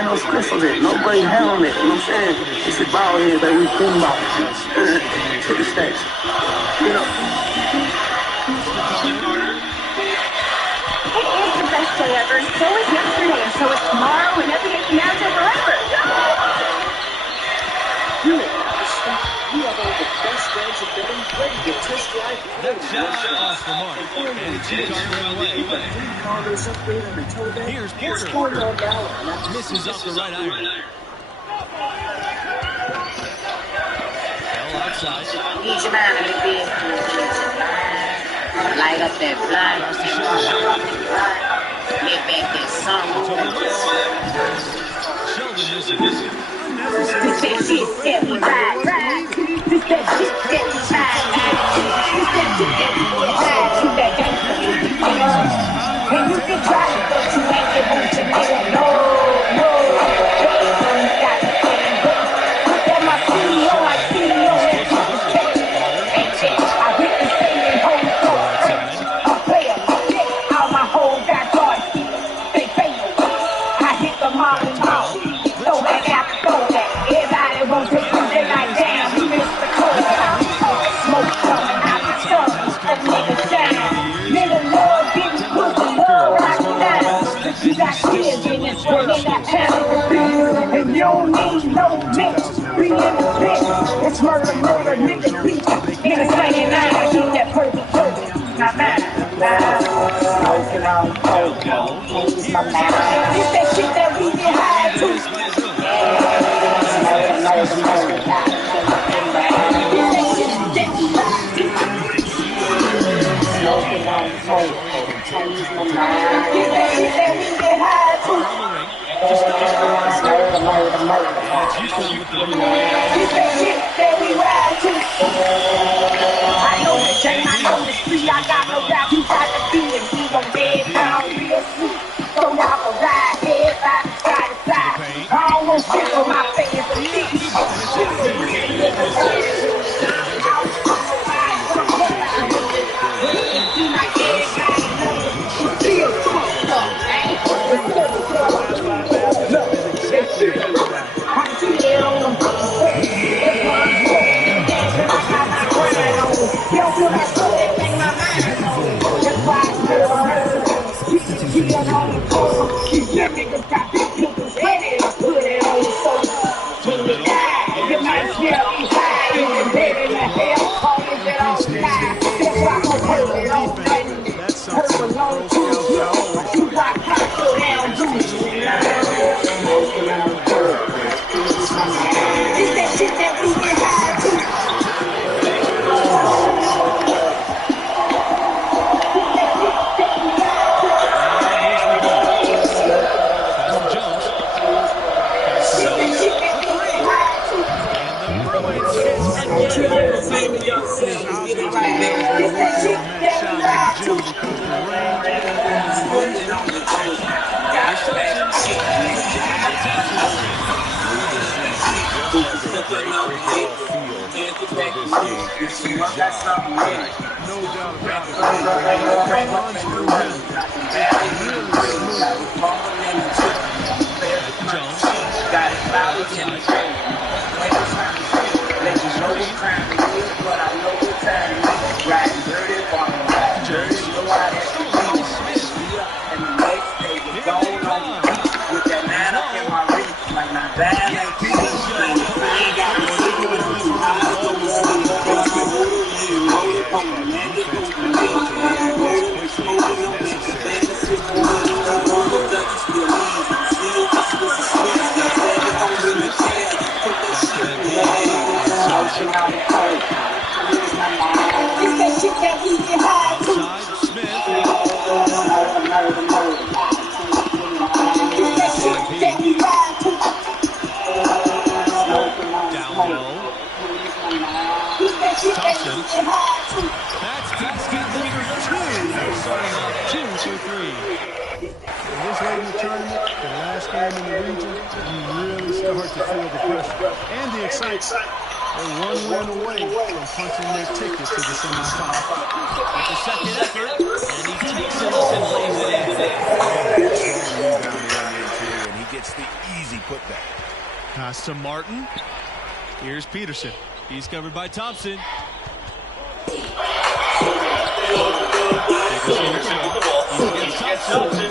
No script on it, no great hair on it, you know what I'm saying? It's a ball here that we think about. To the stage. You know. It is the best day ever, and so is yesterday, and so is tomorrow, and every day from now till forever. You have all the best brands of betting ready to test drive. That shot off the mark, and it's targeting away. Here's Porter. Misses off the right iron. Well, outside. Need your mind, baby. Light up that blind. Get back that sun. Sheldon missing. This that shit that we ride. This that shit that we ride. This that shit that we ride. You that gangster. And you can try it, but you ain't the one to nigga. No. You got to stand up. Look at my CEO, I CEO. I hit the same home floor. A player, all my hoes got guards. They fail. I hit the mall and mall. Throw that out, throw that. Everybody won't take you. They like, damn, you missed the code. Smoke coming out the sun. A nigga shine. Nigga love getting pussy. Love rocking down. You got kids in this world. They got talent. And you don't need no bitch. Be in the bitch. It's murder, nigga, beat. In the same line, I get that perfect. My mind. Smoking on coke. My mind. It's that shit that we get high to. I know the game, I know the street, I got no doubt you got to beat it. We gon' dead down real sweet. So y'all can ride head by side to side. I don't want shit on my face for niggas got big pimpers ready to put it on your soul. When you die, you might smell inside. You can live in the hell, call it that on time. That's why I'm hurt it on button. Hurt alone too. You rock top, go down, do it. It's that shit that we get high to. That's basket number 2. Starting off 2 for 3. this late in the tournament, the last game in the region, you really start to feel the pressure and the excitement. They're one win away from punching their ticket to the semifinals. With the second effort, and he takes it up and lays it in. Strong rebounding on the interior, and he gets the easy putback. Pass to Martin. Here's Peterson. He's covered by Thompson. Peterson with the ball. He's against Thompson.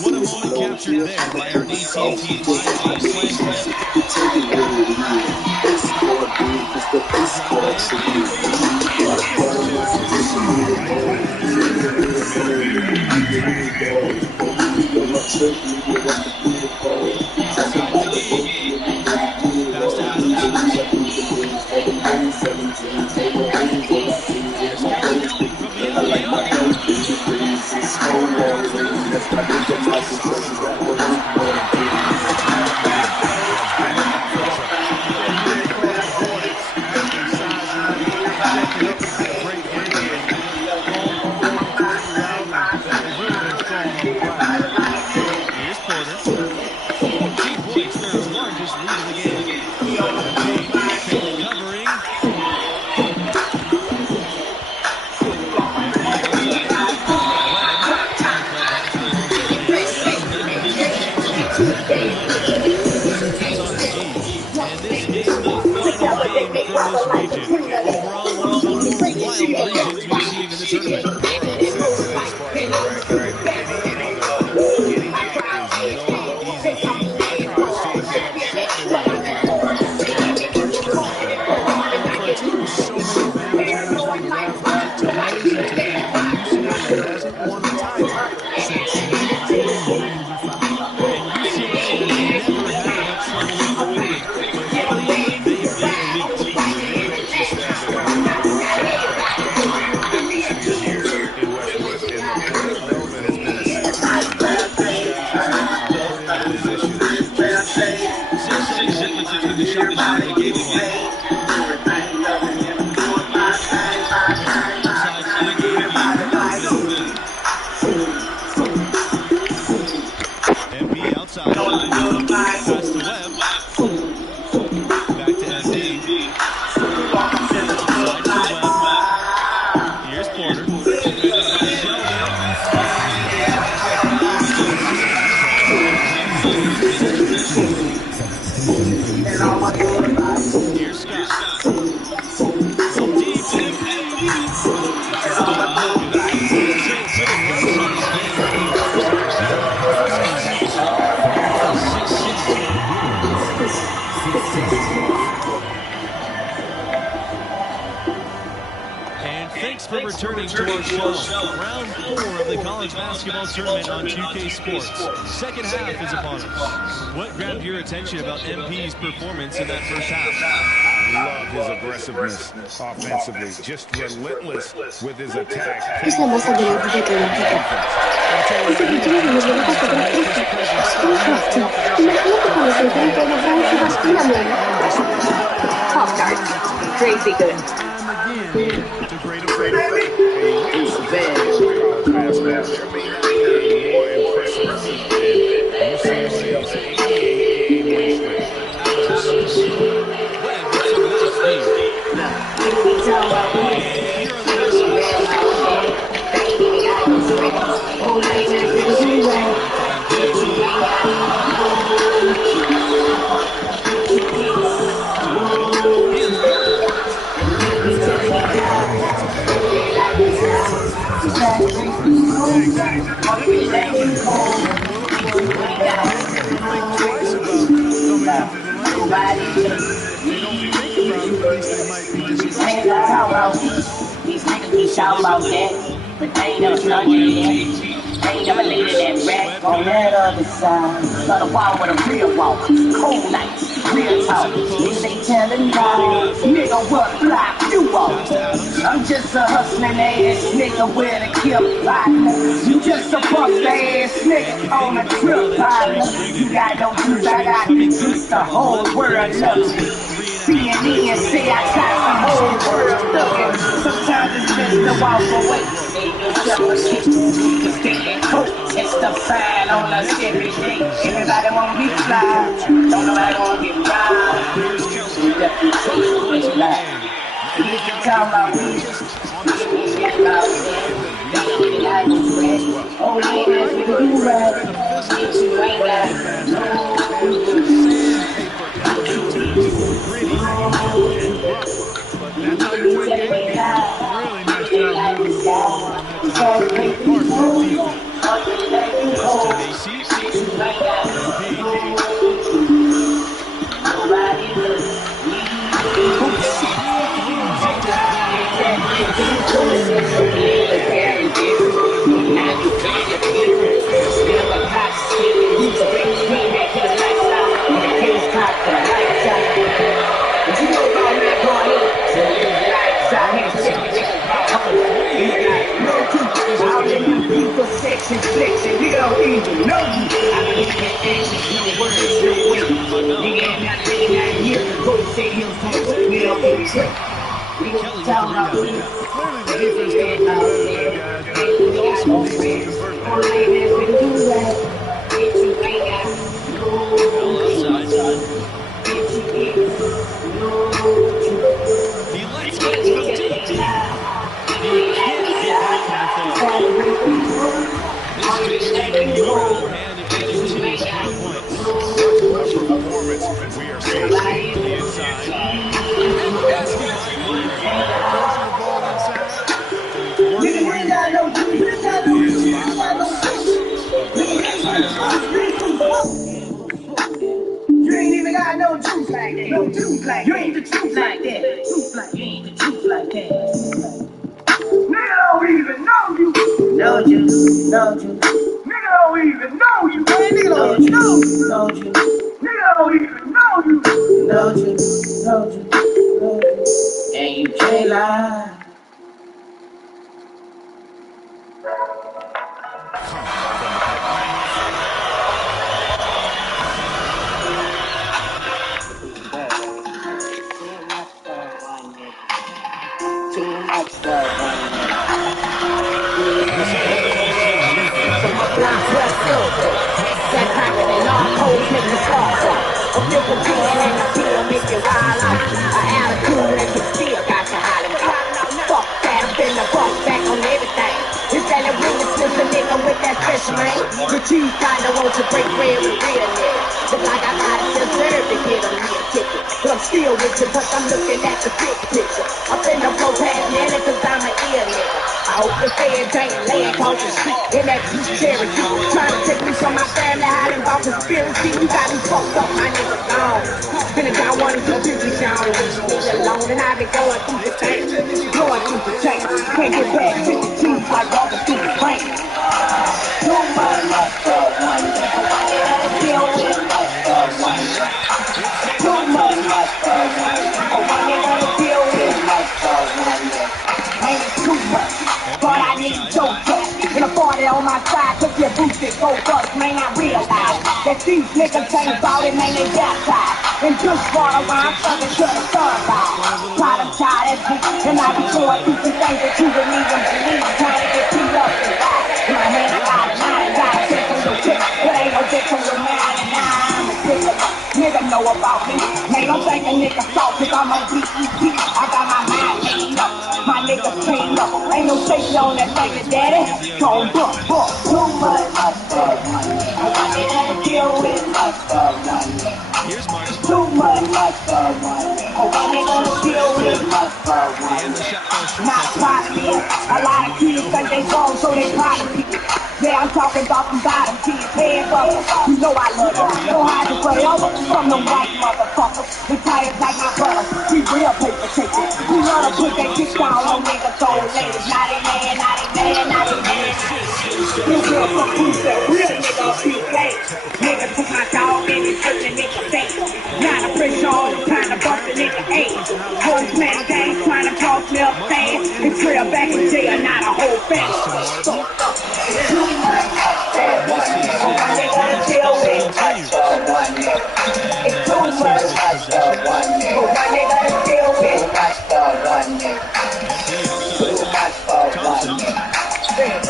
What a moment captured there by our AT&T 5G slam. Thanks for returning to our show. Round 4 of the college basketball tournament on 2K Sports. Second half is upon us. What grabbed your attention about MP's performance in that first half? love his aggressiveness offensively. Just relentless with his attack. Questa è basta della videoteca. Queste continue sono sviluppate per infatti, immaginate come sei dentro una branca da spinamento. Pop-Tarts. Crazy good. To great effect. College basketball, there may not be a more impressive feat than UCLA's 88-game win streak. What a tremendous lead. Here are the Huskies. Twice about coming into the lane. They don't think about it, at least they might be disrespectful. These niggas be shouting about that, but they ain't never done it yet. They ain't never laid in that rack on that other side. Got a wall with a real walk, cold nights, real talk. Niggas ain't telling lies, nigga what block you walk. I'm just a hustling ass nigga with a kill partner. You just a bust ass nigga on a trip partner. You got no juice, I got the juice, the whole world loves me. CNN say I got the whole world looking. Sometimes it's best to walk away. Save yourself a kick. Get that coat. It's the sign on us every day. Everybody wanna be fly. Don't nobody wanna get robbed. We left you taste the life. You can talk about me. You get about me. Like it's red. Oh yeah, we can do right. Get you right now. That's how you win games. Really nice job moving the ball around that part of the Section, we don't even know you. I believe in actions, no words, no way. Nigga ain't not living out here. Go to stadiums, we don't get tricked. We don't talk about clearly the defense got to be better, guys, but we also need to convert He lets guys go deep. He can't get back from afar. This could be leaving the order out of hand if they continue to score points. Such a performance we are seeing on the inside. And the basket is good. pushing the ball inside. Niggas ain't got no juice, ain't got no juice, ain't got no You ain't even got no juice like that. No juice like that. You ain't the truth like that. Truth like you ain't the truth like that. Nigga don't even know you. No juice, no juice. Nigga don't even know you. Nigga don't even know you. No juice. Nigga don't even know you. No juice, no juice, no juice. And you can't lie. The cheese kinda want to break bread with real niggas. Look like I gotta deserve to get a meal ticket. But I'm still with you, cause I'm looking at the big picture. I'm finna blow past Nelly cause I'm an ear nigga. I hope the feds ain't laying across the street in that juice Cherokee. Trying to take me from my family, hiding about conspiracy. You got me fucked up, my nigga gone. Finna down one of your bitches down and leave me alone. And I been going through the thing, going through the chain. Can't get past 52 like walking through the plane. Nobody like that one. Nobody like that one. Nobody like that one. And a party on my side, took your boosted, go bust, man, I realize that these niggas ain't about it, man, they baptized. And just run around, fucking to the sunrise. Try to tie that bitch, and I be going through some things that you wouldn't even believe. Trying to get beat up and die. In my hand, I got a 9, got a bitch on your tip. It ain't no bitch on your 9, and I'm a ridiculous. Nigga know about me. Man, don't think a nigga soft, cause I'm on BET. I got my mind made up. My niggas clean up. Ain't no safety on that thing, daddy. Gon' book. Too much for one nigga. I gotta deal with much for one nigga. Here's Martin. Too much for one nigga. I gotta deal with much for one And the nigga. shot falls short Not that time. properly. A lot of kids think they wrong, so they properly. Yeah, I'm talking about them bottom kids, head buzzers. You know I love them. Don't hide it forever from them white motherfuckers. The tires like my brother. We real paper chasers. We love to put that dick down on niggas, old ladies. Not a man, not a man, not a man. You real confused, that real nigga be fake. Nigga took my dog and he took the nigga face. Not a pressure all the time to bust a nigga ass. Whole man gang trying to cross me up fast. And trail back in jail, not a whole family. This season, the defense failed to continue. And that seems like possession. Empty outside. Thompson. And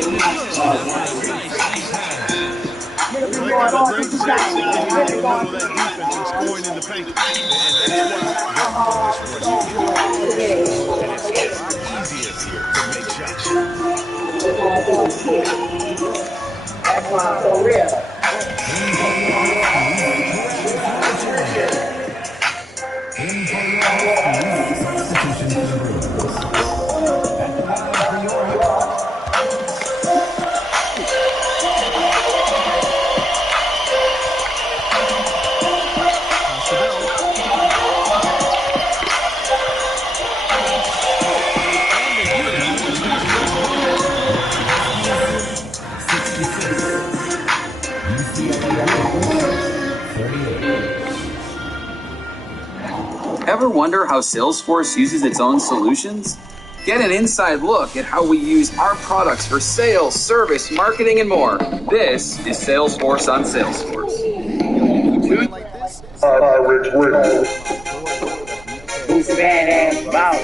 the layup is good. What a nice pass. Well, they got a great sense of getting into the middle of that defense and scoring in the paint. And that's why they're calling this play. You get off the dribble, and it's a lot easier to make shots. That's why I'm so real. Ever wonder how Salesforce uses its own solutions? Get an inside look at how we use our products for sales, service, marketing, and more. This is Salesforce on Salesforce. Who's the badass about?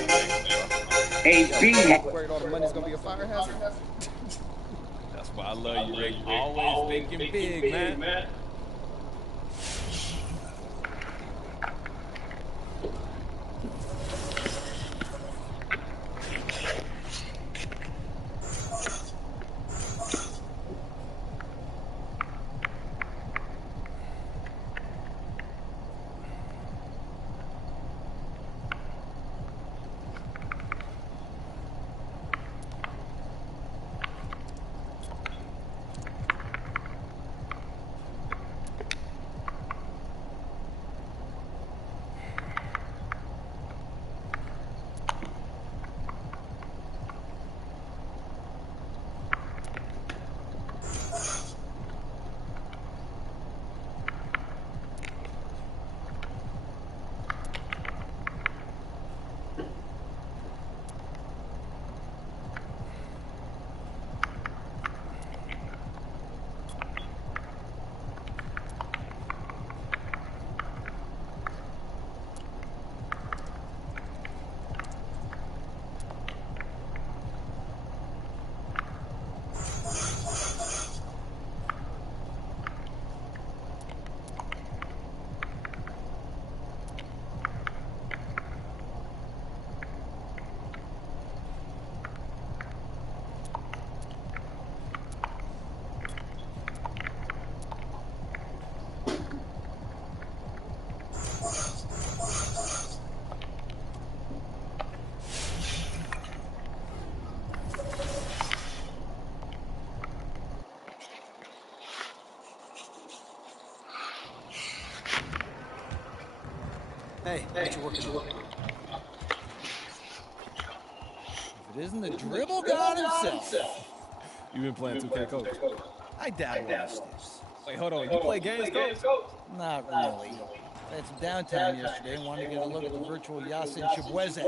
HB. Worried all the money's gonna be a fire hazard? That's why I love you, Rick. Always thinking big, man. Hey, what you working on? If it isn't the dribble god himself. You been playing 2K, Coach? I dabble in stiffs. Wait, hold on. You play games, Coach? Not really. I had some downtime yesterday and wanted to get a look at the virtual Yasin Chibueze.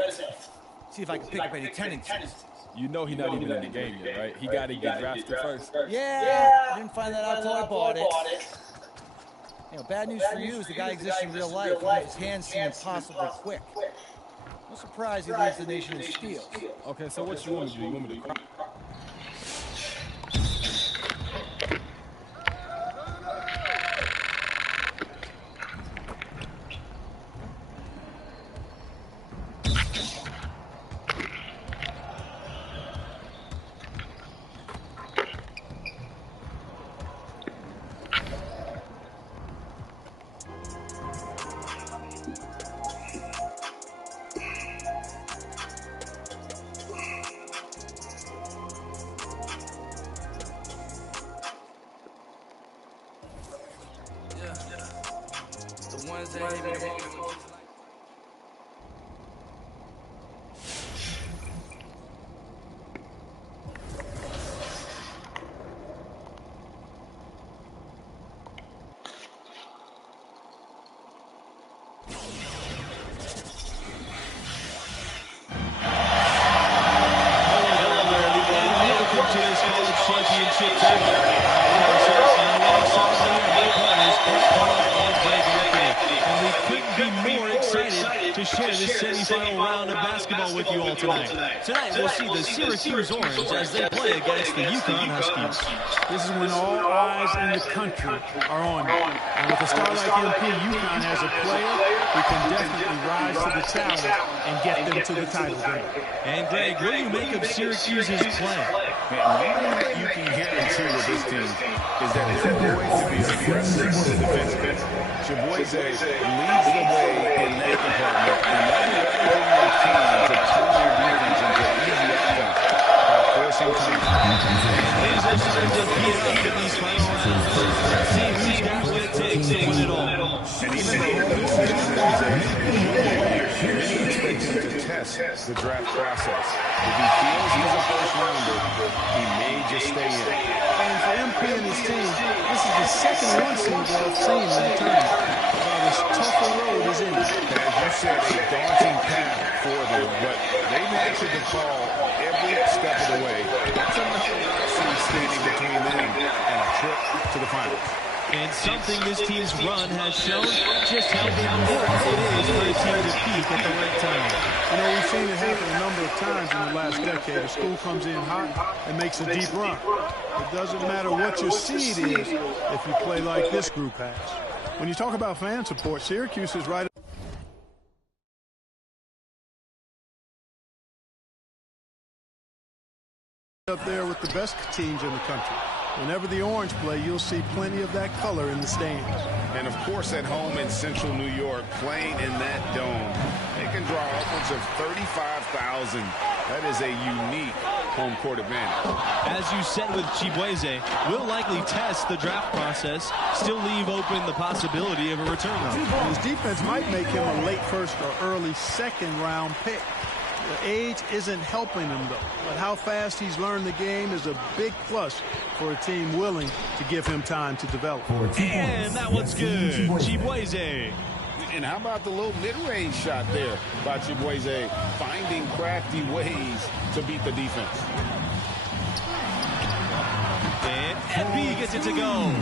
See if I can pick up any tendencies. You know he's not even in the game yet, right? He got to get drafted first. Yeah, I didn't find that out until I bought it. You know, bad news for you is the guy exists in real life, even if his hands seem impossibly quick. No surprise he leads the nation in steals. Okay, so what you want me to do? You want me to cry? The ones that hit me the most. To share this semifinal round of basketball with you all tonight. Tonight we'll see the Syracuse Orange as they play against the UConn Huskies. This is when all eyes in the country are on you. And with a star like MP, UConn has a player who can definitely rise to the challenge and get them to the title game. And Greg, what do you make of Syracuse's play? Man, one thing you can guarantee with this team is that it's going to be aggressive defensively. Chiboise leads the way in that department, and that is everything they can to turn their defense into easy offense by forcing time. These are some of these final rounds. See who's got what it takes to win it all. And even though this is many expect him to test the draft process. If he feels he's a first rounder, he may just stay in. And for MP and his team, this is the second one seed they've seen in the tournament. About as tough a road as any. As you said, a daunting path for them, but they've answered the call every step of the way. That's enough standing between them and a trip to the finals. And something this team's run has shown just how important it is for a team to peak at the right time. You know, we've seen it happen a number of times in the last decade. A school comes in hot and makes a deep run. It doesn't matter what your seed is if you play like this group has. When you talk about fan support, Syracuse is right up there with the best teams in the country. Whenever the Orange play, you'll see plenty of that color in the stands. And, of course, at home in central New York, playing in that dome, they can draw upwards of 35,000. That is a unique home court advantage. As you said with Chiboise, will likely test the draft process, still leave open the possibility of a return. His defense might make him a late first or early second-round pick. The age isn't helping him, though. But how fast he's learned the game is a big plus for a team willing to give him time to develop. And that one's good. Chiboise. And how about the little mid-range shot there by Chiboise, finding crafty ways to beat the defense. And NB gets it to go.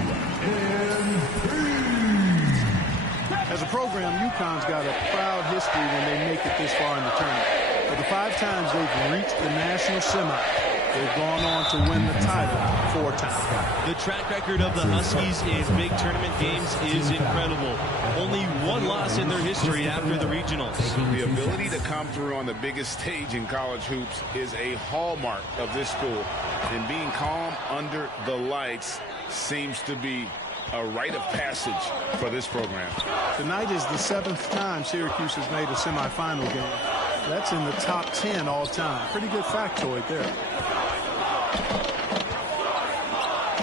As a program, UConn's got a proud history when they make it this far in the tournament. For the 5 times they've reached the national semi, they've gone on to win the title 4 times. The track record of the Huskies in big tournament games is incredible. Only 1 loss in their history after the regionals. The ability to come through on the biggest stage in college hoops is a hallmark of this school. And being calm under the lights seems to be a rite of passage for this program. Tonight is the 7th time Syracuse has made a semifinal game. That's in the top 10 all time. Pretty good factoid there.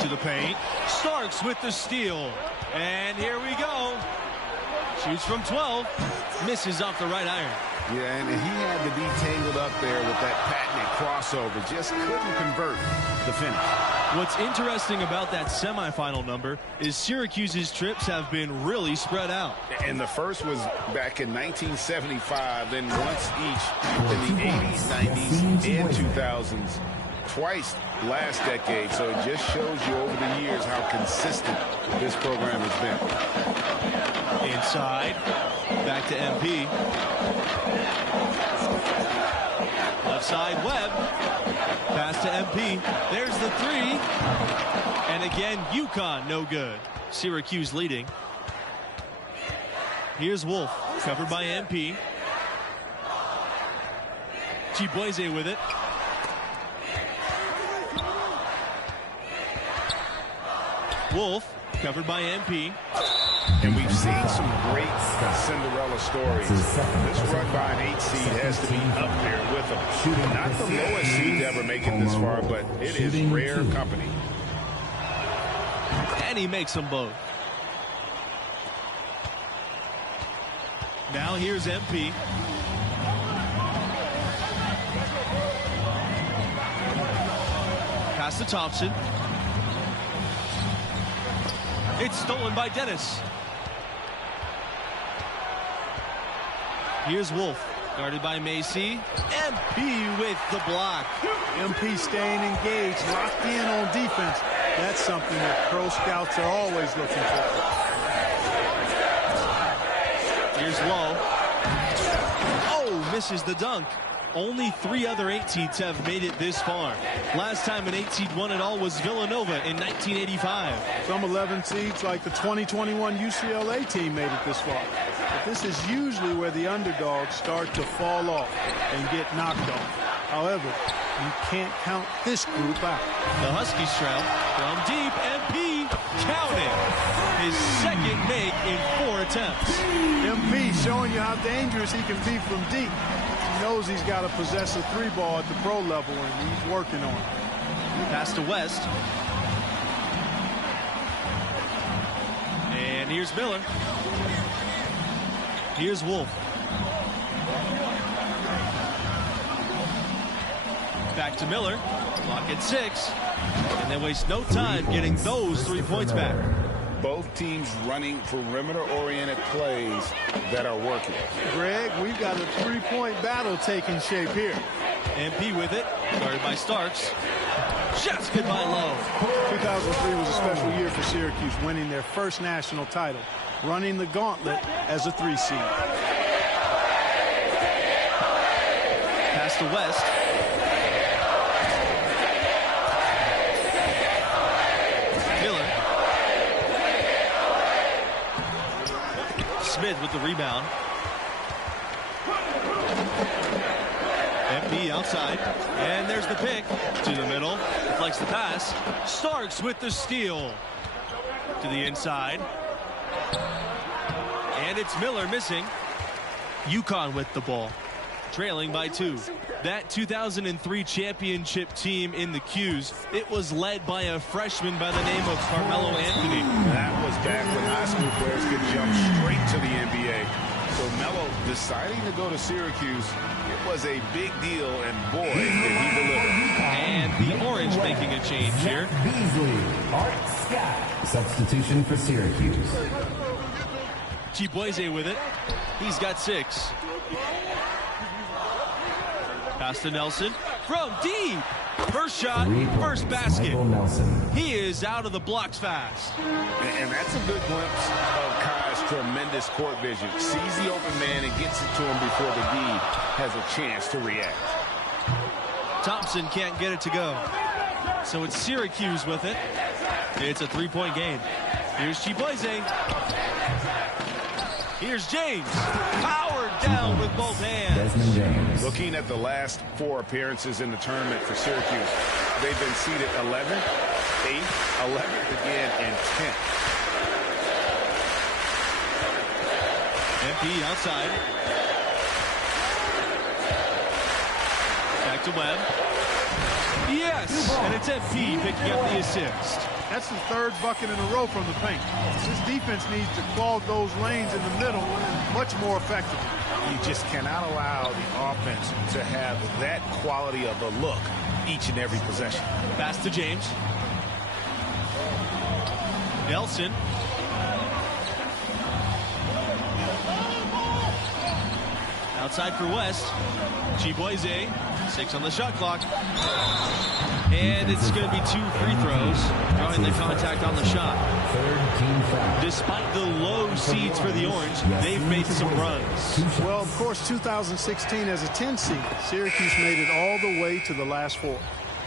To the paint. Starks with the steal. And here we go. Shoots from 12. Misses off the right iron. Yeah, and he had to be tangled up there with that patented crossover. Just couldn't convert the finish. What's interesting about that semifinal number is Syracuse's trips have been really spread out. And the first was back in 1975, then once each in the 80s, 90s, and 2000s. Twice last decade, so it just shows you over the years how consistent this program has been. Inside, back to MP. Left side, Webb. Pass to MP. There's the three. And again, UConn, no good. Syracuse leading. Here's Wolf, covered by MP. Chibueze with it. Wolf, covered by MP. And we've seen some great Cinderella stories. This run by an 8 seed has to be up there with them. Not the lowest seed to ever make it this far, but it is rare company. And he makes them both. Now here's MP. Pass to Thompson. It's stolen by Dennis. Here's Wolf, guarded by Macy. MP with the block. MP staying engaged, locked in on defense. That's something that pro scouts are always looking for. Here's Lowe. Oh, misses the dunk. Only 3 other 8 seeds have made it this far. Last time an 8 seed won it all was Villanova in 1985. Some 11 seeds, like the 2021 UCLA team, made it this far. But this is usually where the underdogs start to fall off and get knocked off. However, you can't count this group out. The Huskies trail from deep. MP counted his second make in 4 attempts. MP showing you how dangerous he can be from deep. He knows he's got to possess a 3 ball at the pro level, and he's working on it. Pass to West. And here's Miller. Here's Wolf. Back to Miller. Clock at 6. And they waste no time getting those 3 points back. Both teams running perimeter-oriented plays that are working. Greg, we've got a 3-point battle taking shape here. MP with it, guarded by Starks. Shots good by Lowe. 2003 was a special year for Syracuse, winning their first national title, running the gauntlet as a 3 seed. Pass to West. Miller. Smith with the rebound. MP outside. And there's the pick. To the middle. Deflects the pass. Starks with the steal. To the inside. And it's Miller missing. UConn with the ball. Trailing by 2. That 2003 championship team in the Qs, it was led by a freshman by the name of Carmelo Anthony. That was back when high school players could jump straight to the NBA. So Melo deciding to go to Syracuse, it was a big deal, and boy, did he deliver. And the Orange making a change here. Beasley, Art Scott, substitution for Syracuse. Chibueze with it. He's got 6. Pass to Nelson from deep. First shot, first basket. He is out of the blocks fast. And that's a good glimpse of Kai's tremendous court vision. Sees the open man and gets it to him before the D has a chance to react. Thompson can't get it to go. So it's Syracuse with it. It's a 3-point game. Here's Chibueze. Here's James. Powered down with both hands. Looking at the last 4 appearances in the tournament for Syracuse, they've been seeded 11th, 8th, 11th again, and 10th. MP outside. Back to Webb. Yes, and it's MP picking up the assist. That's the third bucket in a row from the paint. This defense needs to clog those lanes in the middle much more effectively. You just cannot allow the offense to have that quality of a look each and every possession. Pass to James. Nelson. Outside for West. Chiboise, 6 on the shot clock. And it's going to be 2 free throws, drawing the contact on the shot. Despite the low seeds for the Orange, they've made some runs. Well, of course, 2016 as a 10 seed, Syracuse made it all the way to the last 4.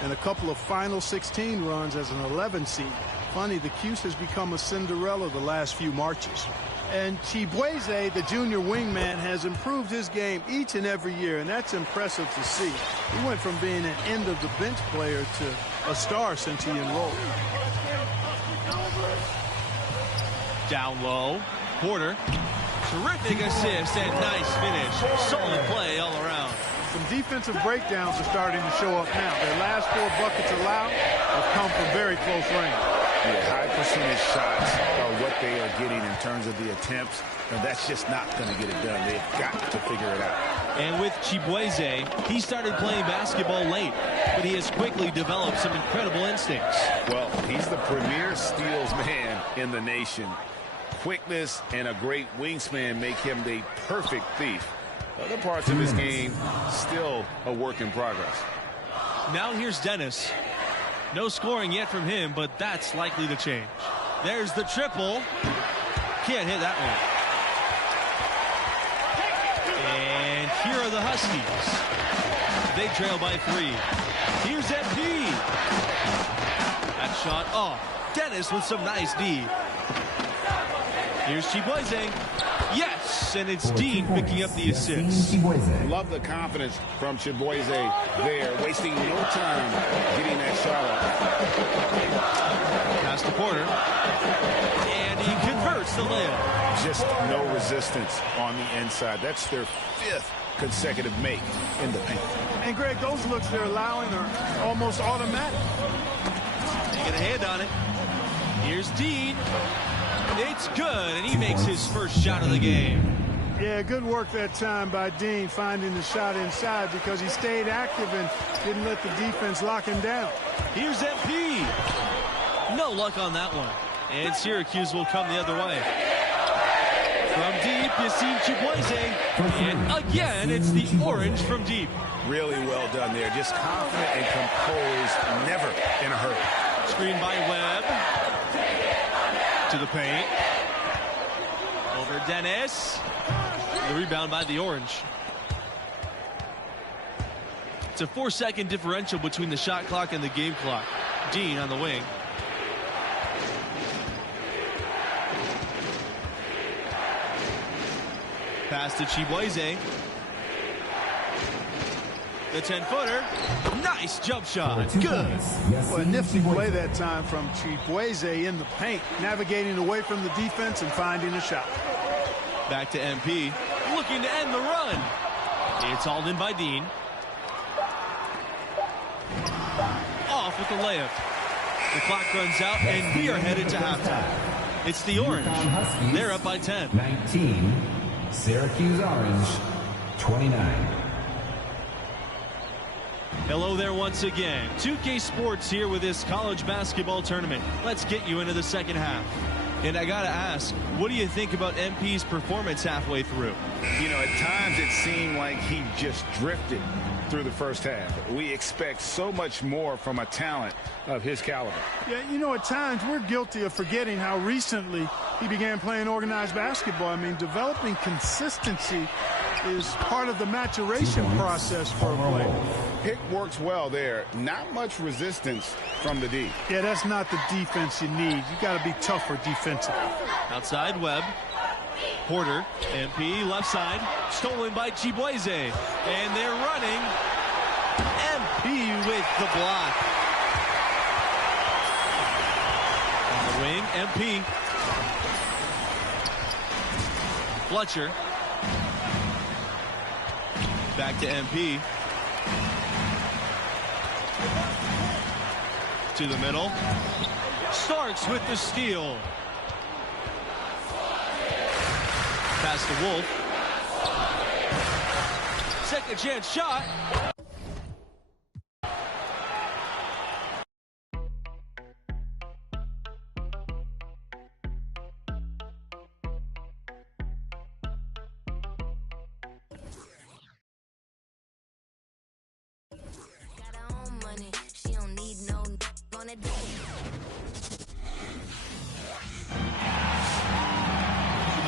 And a couple of final 16 runs as an 11 seed. Funny, the Cuse has become a Cinderella the last few marches. And Chiboise, the junior wingman, has improved his game each and every year, and that's impressive to see. He went from being an end-of-the-bench player to a star since he enrolled. Down low. Porter. Terrific assist and nice finish. Solid play all around. Some defensive breakdowns are starting to show up now. Their last 4 buckets allowed have come from very close range. Yeah, high percentage shots are what they are getting in terms of the attempts, and that's just not going to get it done. They've got to figure it out. And with Chiboise, he started playing basketball late, but he has quickly developed some incredible instincts. Well, he's the premier steals man in the nation. Quickness and a great wingspan make him the perfect thief. Other parts of his game, still a work in progress. Now here's Dennis. No scoring yet from him, but that's likely to change. There's the triple. Can't hit that one. And here are the Huskies. They trail by 3. Here's MP. That shot off. Dennis with some nice D. Here's Chiboise. Yes, and it's Dean picking up the assist. Love the confidence from Chiboise there, wasting no time getting that shot off. Pass to Porter. And he converts the layup. Just no resistance on the inside. That's their 5th consecutive make in the paint. And Greg, those looks they're allowing are almost automatic. Taking a hand on it. Here's Dean. It's good, and he makes his first shot of the game. Yeah, good work that time by Dean finding the shot inside because he stayed active and didn't let the defense lock him down. Here's MP. No luck on that one. And Syracuse will come the other way. From deep, you see Chiboise. And again, it's the Orange from deep. Really well done there. Just confident and composed, never in a hurry. Screen by Webb. To the paint. Over Dennis. The rebound by the Orange. It's a 4-second differential between the shot clock and the game clock. Dean on the wing. Pass to Chiboise. The 10-footer. Nice jump shot. Good. Well, a nifty play that time from Chiboise in the paint, navigating away from the defense and finding a shot. Back to MP. Looking to end the run. It's hauled in by Dean. Off with the layup. The clock runs out, and we are headed to halftime. It's the Orange. They're up by 10. 19. Syracuse Orange, 29. Hello there once again. 2K Sports here with this college basketball tournament. Let's get you into the second half. And I gotta ask, what do you think about MP's performance halfway through? You know, at times it seemed like he just drifted through the first half. We expect so much more from a talent of his caliber. Yeah, you know, at times we're guilty of forgetting how recently he began playing organized basketball. I mean, developing consistency is part of the maturation process for a player. Pick works well there. Not much resistance from the D. Yeah, that's not the defense you need. You got to be tougher defensively. Outside Webb. Porter. MP left side. Stolen by Chiboise. And they're running. MP with the block. On the wing, MP. Fletcher. Back to MP. To the middle. Starks with the steal. Pass to Wolf. Second chance shot.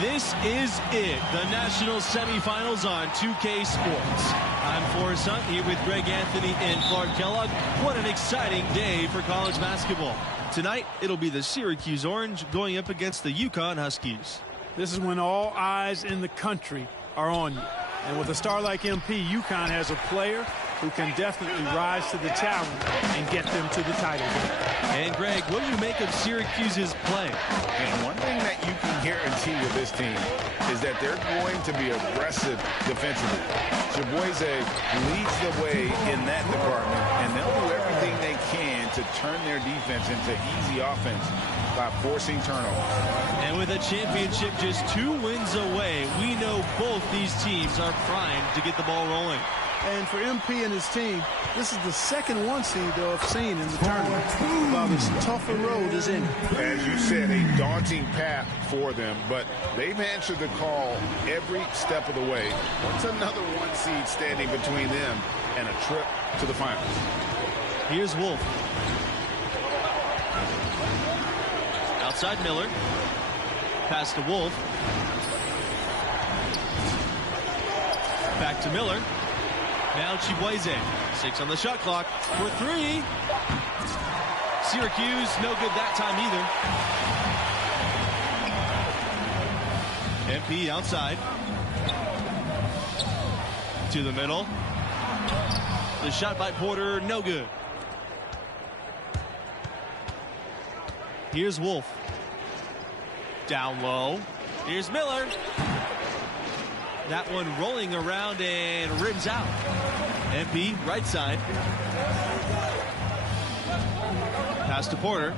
This is it, the national semifinals on 2K Sports. I'm Forrest Hunt here with Greg Anthony and Clark Kellogg. What an exciting day for college basketball. Tonight, it'll be the Syracuse Orange going up against the UConn Huskies. This is when all eyes in the country are on you. And with a star like MP, UConn has a player who can definitely rise to the challenge and get them to the title game. And Greg, what do you make of Syracuse's play? And one thing that you can guarantee with this team is that they're going to be aggressive defensively. Chaboise leads the way in that department, and they'll do everything they can to turn their defense into easy offense by forcing turnovers. And with a championship just 2 wins away, we know both these teams are primed to get the ball rolling. And for MP and his team, this is the second 1 seed they'll have seen in the tournament. About as tough a road as any. As you said, a daunting path for them, but they've answered the call every step of the way. What's another 1 seed standing between them and a trip to the finals? Here's Wolf. Outside Miller. Pass to Wolf. Back to Miller. Now Chiboise. 6 on the shot clock for 3. Syracuse, no good that time either. MP outside. To the middle. The shot by Porter, no good. Here's Wolf. Down low. Here's Miller. That one rolling around and rims out. MP, right side. Pass to Porter.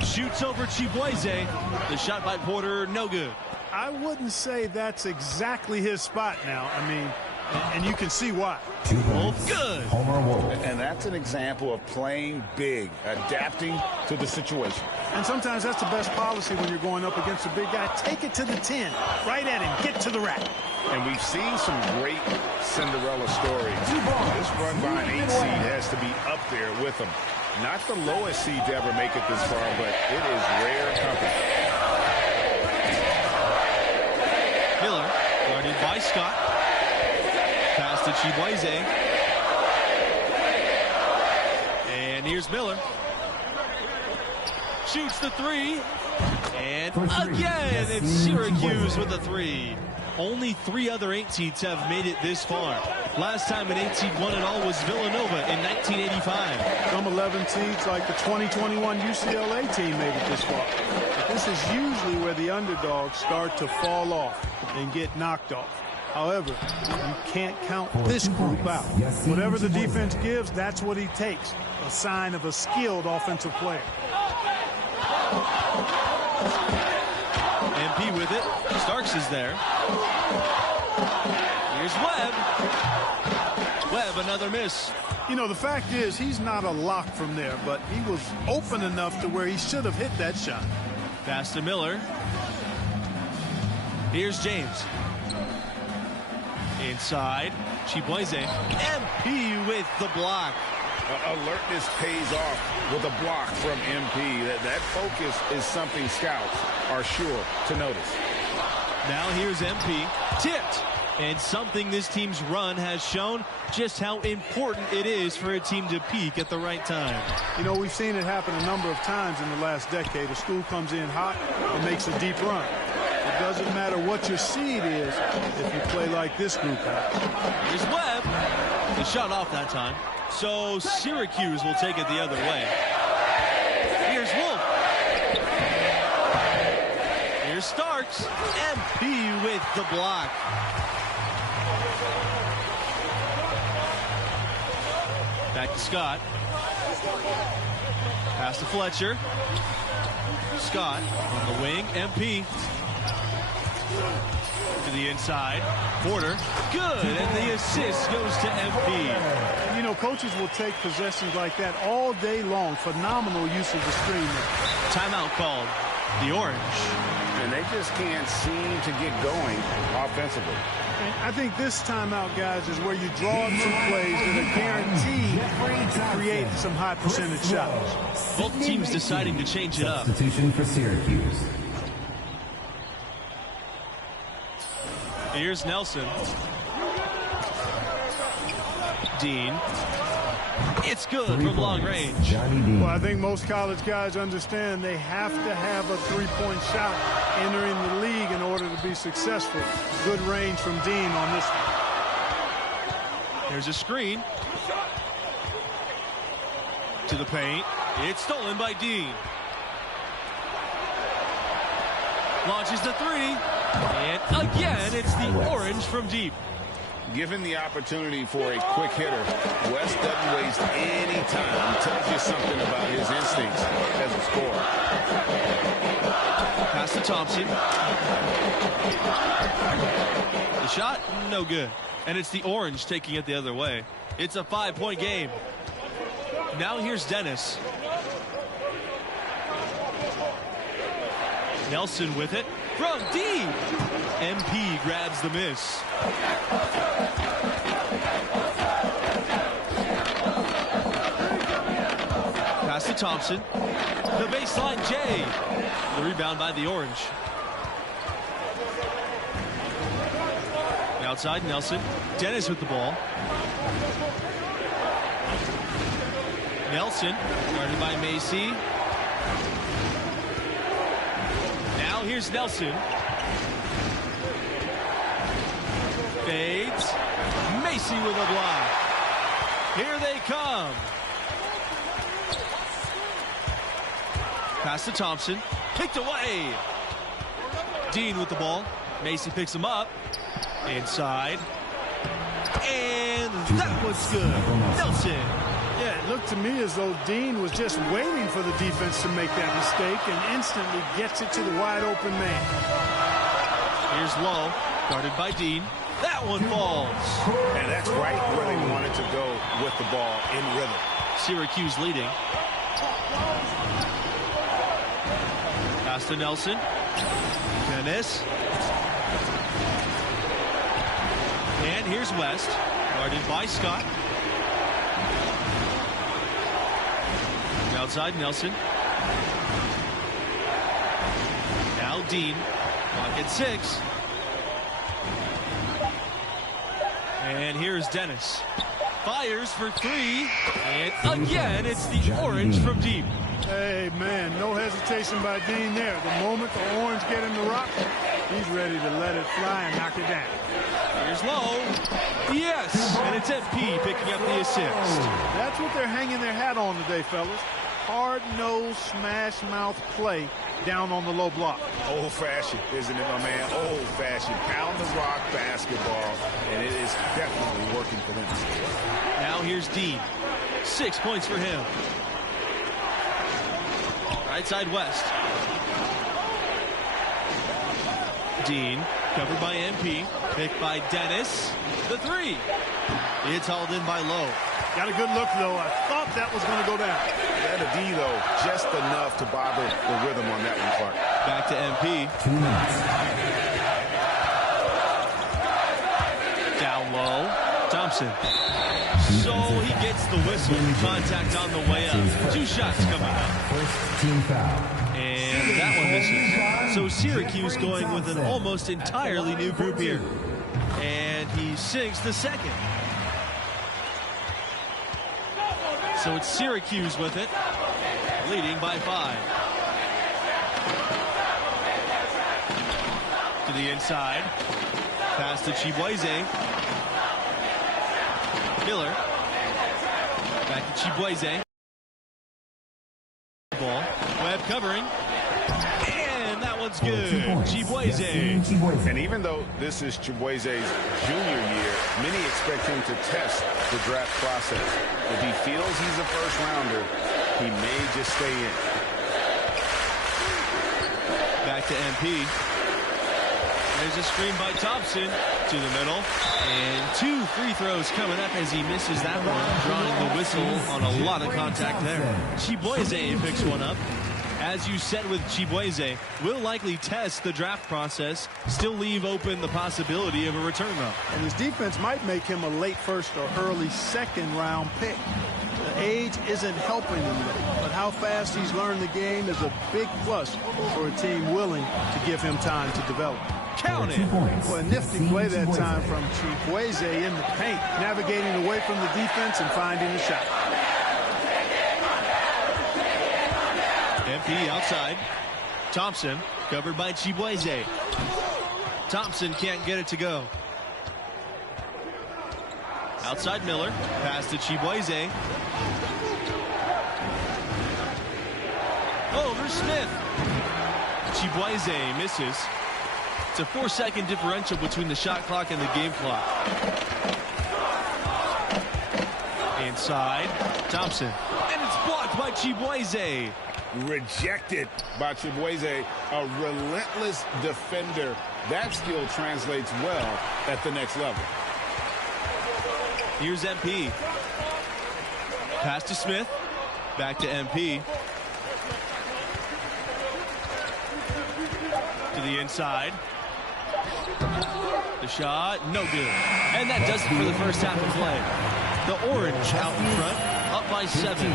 Shoots over Chiboise. The shot by Porter, no good. I wouldn't say that's exactly his spot now. I mean, and you can see why. Wolf, good. And that's an example of playing big, adapting to the situation. And sometimes that's the best policy when you're going up against a big guy. Take it to the 10, right at him, get to the rack. And we've seen some great Cinderella stories. This run by an 8 seed has to be up there with them. Not the lowest seed to ever make it this far, but it is rare company. Miller, guarded by Scott. Pass to Chiboise. And here's Miller. Shoots the 3. And again, it's Syracuse with the 3. Only 3 other 8 seeds have made it this far. Last time an 8 seed won it all was Villanova in 1985. Some 11 seeds like the 2021 UCLA team made it this far. But this is usually where the underdogs start to fall off and get knocked off. However, you can't count this group out. Whatever the defense gives, that's what he takes. A sign of a skilled offensive player. MP with it. Starks is there. Here's Webb. Webb, another miss. You know, the fact is, he's not a lock from there, but he was open enough to where he should have hit that shot. Pass to Miller. Here's James. Inside. Chiboise. MP with the block. Alertness pays off with a block from MP. That focus is something scouts are sure to notice. Now here's MP. Tipped. And something this team's run has shown just how important it is for a team to peak at the right time. You know, we've seen it happen a number of times in the last decade. A school comes in hot and makes a deep run. It doesn't matter what your seed is if you play like this group has. Here's Webb. The shot off that time. So Syracuse will take it the other way. Here's Wolf. Here's Starks. MP with the block. Back to Scott. Pass to Fletcher. Scott on the wing. MP. To the inside. Porter. Good. And the assist goes to MP. You know, coaches will take possessions like that all day long. Phenomenal use of the screen there. Timeout called. The Orange. And they just can't seem to get going offensively. And I think this timeout, guys, is where you draw up some plays that are guaranteed to create some high percentage shots. Both teams deciding to change it up. Substitution for Syracuse. Here's Nelson. Dean. It's good from long range. Well, I think most college guys understand they have to have a three-point shot entering the league in order to be successful. Good range from Dean on this one. There's a screen. To the paint. It's stolen by Dean. Launches the three. And again, it's the Orange from deep. Given the opportunity for a quick hitter, West doesn't waste any time. Tells you something about his instincts as a scorer. Pass to Thompson. The shot, no good. And it's the Orange taking it the other way. It's a 5-point game. Now here's Dennis. Nelson with it from deep. MP grabs the miss. Pass to Thompson. The baseline, Jay. The rebound by the Orange. Outside, Nelson. Dennis with the ball. Nelson, guarded by Macy. Now here's Nelson. Fades. Macy with a block. Here they come. Pass to Thompson. Picked away. Dean with the ball. Macy picks him up. Inside. And that was good. Nelson. Yeah, it looked to me as though Dean was just waiting for the defense to make that mistake and instantly gets it to the wide open man. Here's Lowe, guarded by Dean. That one falls. And that's right where they wanted to go with the ball in rhythm. Syracuse leading. Pass to Nelson. Dennis. And here's West, guarded by Scott. Outside, Nelson. Now Dean. Clock at 6. And here's Dennis. Fires for 3. And again, it's the Orange from deep. Hey, man, no hesitation by Dean there. The moment the Orange get in the rock, he's ready to let it fly and knock it down. Here's Lowe. Yes, and it's MP picking up the assist. That's what they're hanging their hat on today, fellas. Hard-nosed, smash-mouth play down on the low block. Old-fashioned, isn't it, my man? Old-fashioned. Pound the rock basketball, and it is definitely working for them. Now here's Dean. 6 points for him. Right side West. Dean, covered by MP, picked by Dennis. The 3. It's hauled in by Lowe. Got a good look, though. I thought that was going to go down. Yeah, the D, though, just enough to bother the rhythm on that one, Clark. Back to MP. 2 minutes. Down low. Thompson. So he gets the whistle. Contact on the way up. 2 shots coming up. First team foul. And that one misses. So Syracuse going with an almost entirely new group here. And he sinks the second. So it's Syracuse with it, leading by 5. To the inside. Pass to Chibueze. Miller. Back to Chibueze. Ball. Webb covering. And that one's good. Chibueze. And even though this is Chibueze's junior year, many expect him to test the draft process. If he feels he's a first rounder, He may just stay in. Back to MP. There's a screen by Thompson to the middle. And 2 free throws coming up as he misses that one, drawing the whistle on a lot of contact there. Chiboise picks one up. As you said with Chiboise, will likely test the draft process, still leave open the possibility of a return run. And his defense might make him a late first or early second round pick. The age isn't helping him, but how fast he's learned the game is a big plus for a team willing to give him time to develop. Count it. Well, a nifty play that time from Chiboise in the paint, navigating away from the defense and finding a shot. MP outside. Thompson covered by Chiboise. Thompson can't get it to go. Outside Miller. Pass to Chiboise. Over Smith. Chiboise misses. It's a 4-second differential between the shot clock and the game clock. Inside. Thompson. And it's blocked by Chiboise. Rejected by Chiboise, a relentless defender. That skill translates well at the next level. Here's MP. Pass to Smith. Back to MP. To the inside. The shot, no good. And that does it for the first half of play. The Orange out in front, up by 7.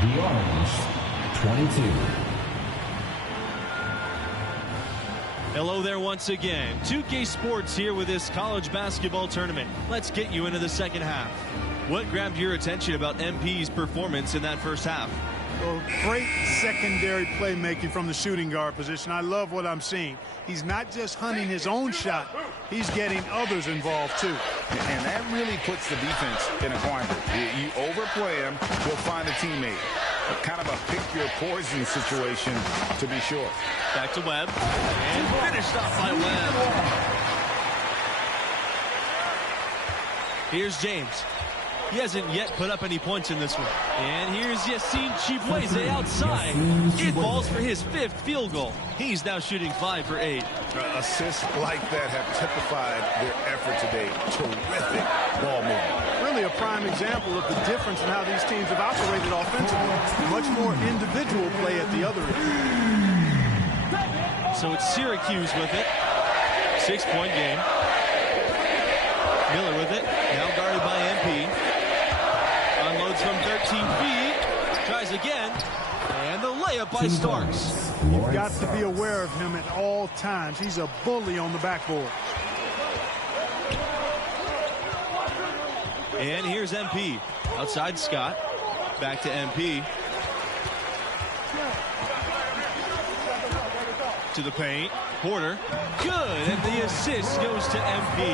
The Orange, 22. Hello there once again. 2K Sports here with this college basketball tournament. Let's get you into the second half. What grabbed your attention about MP's performance in that first half? Well, great secondary playmaking from the shooting guard position. I love what I'm seeing. He's not just hunting his own shot. He's getting others involved, too. And that really puts the defense in a quandary. You overplay him, he'll find a teammate. Kind of a pick-your-poison situation, to be sure. Back to Webb. And finished off by Webb. Here's James. He hasn't yet put up any points in this one. And here's Yassine Chiboise outside. It falls for his 5th field goal. He's now shooting 5 for 8. Assists like that have typified their effort today. Terrific ball movement. Really a prime example of the difference in how these teams have operated offensively. Much more individual play at the other end. So it's Syracuse with it. 6-point game. Miller with it. Now guarded by MP. Unloads from 13 feet. Tries again. And the layup by Starks. You've got to be aware of him at all times. He's a bully on the backboard. And here's MP. Outside Scott. Back to MP. To the paint. Porter. Good. And the assist goes to MP.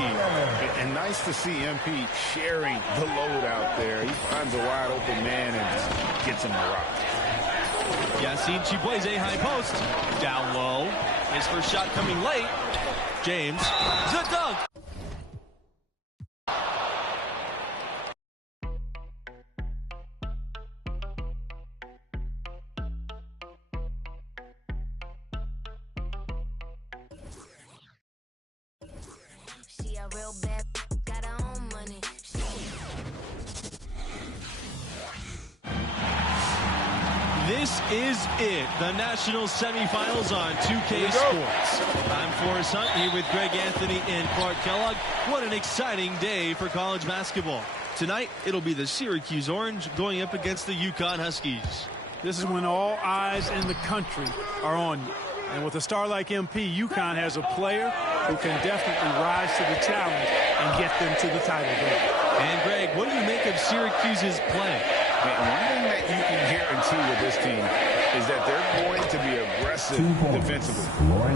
And nice to see MP sharing the load out there. He finds a wide open man and gets him the rock. Yassine Chiboise high post. Down low. His first shot coming late. James. The dunk. This is it, the national semifinals on 2K Sports. I'm Forrest Hunt here with Greg Anthony and Clark Kellogg. What an exciting day for college basketball. Tonight, it'll be the Syracuse Orange going up against the UConn Huskies. This is when all eyes in the country are on you. And with a star like MP, UConn has a player who can definitely rise to the challenge and get them to the title game. And Greg, what do you make of Syracuse's play? One thing that you can guarantee with this team is that they're going to be aggressive defensively.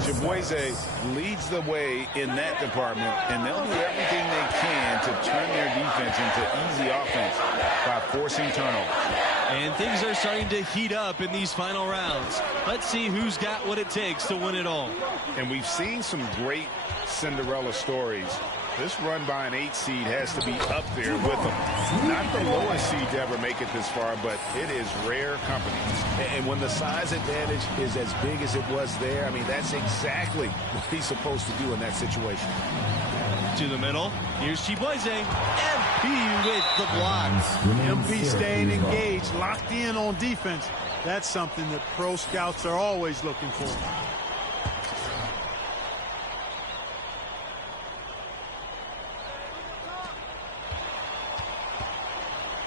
Chiboise leads the way in that department, and they'll do everything they can to turn their defense into easy offense by forcing turnovers. And things are starting to heat up in these final rounds. Let's see who's got what it takes to win it all. And we've seen some great Cinderella stories This run by an 8 seed has to be up there with them. Not the lowest seed to ever make it this far, but it is rare company. And when the size advantage is as big as it was there, I mean, that's exactly what he's supposed to do in that situation. To the middle. Here's Chibueze. MP with the block. MP staying engaged, locked in on defense. That's something that pro scouts are always looking for.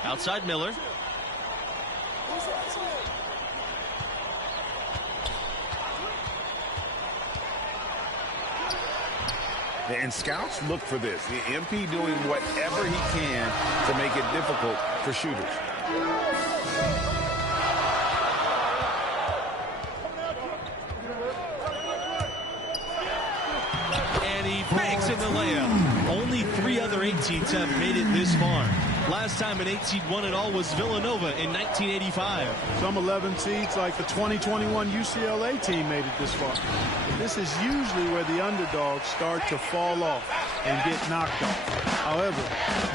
Outside Miller. And scouts look for this. The MP doing whatever he can to make it difficult for shooters. And he fakes in the layup. Only 3 other 18s have made it this far. Last time an 8 seed won it all was Villanova in 1985. Some 11 seeds like the 2021 UCLA team made it this far. But this is usually where the underdogs start to fall off and get knocked off. However,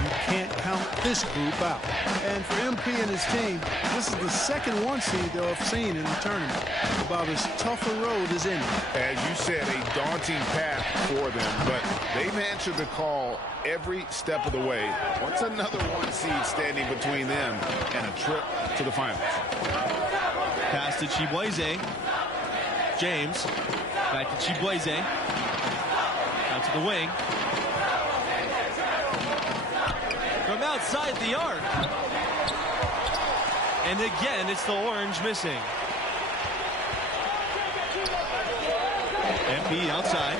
you can't count this group out. And for MP and his team, this is the second 1 seed they'll have seen in the tournament. About as tough a road as any. As you said, a daunting path for them, but they've answered the call every step of the way. What's another 1 seed standing between them and a trip to the finals? Pass to Chibueze. James. Back to Chibueze. Out to the wing. From outside the arc. And again, it's the orange missing. MP outside.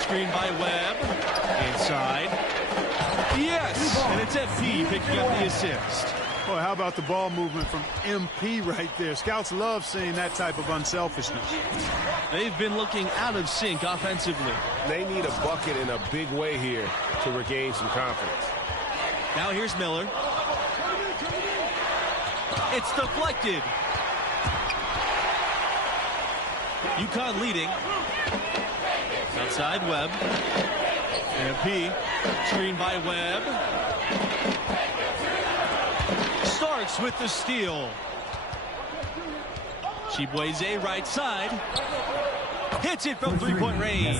Screen by Webb. Inside. Yes! And it's MP picking up the assist. Boy, how about the ball movement from MP right there? Scouts love seeing that type of unselfishness. They've been looking out of sync offensively. They need a bucket in a big way here to regain some confidence. Now here's Miller. It's deflected. UConn leading. Outside Webb. MP. Screen by Webb. Starks with the steal. Chibueze right side. Hits it from 3-point range.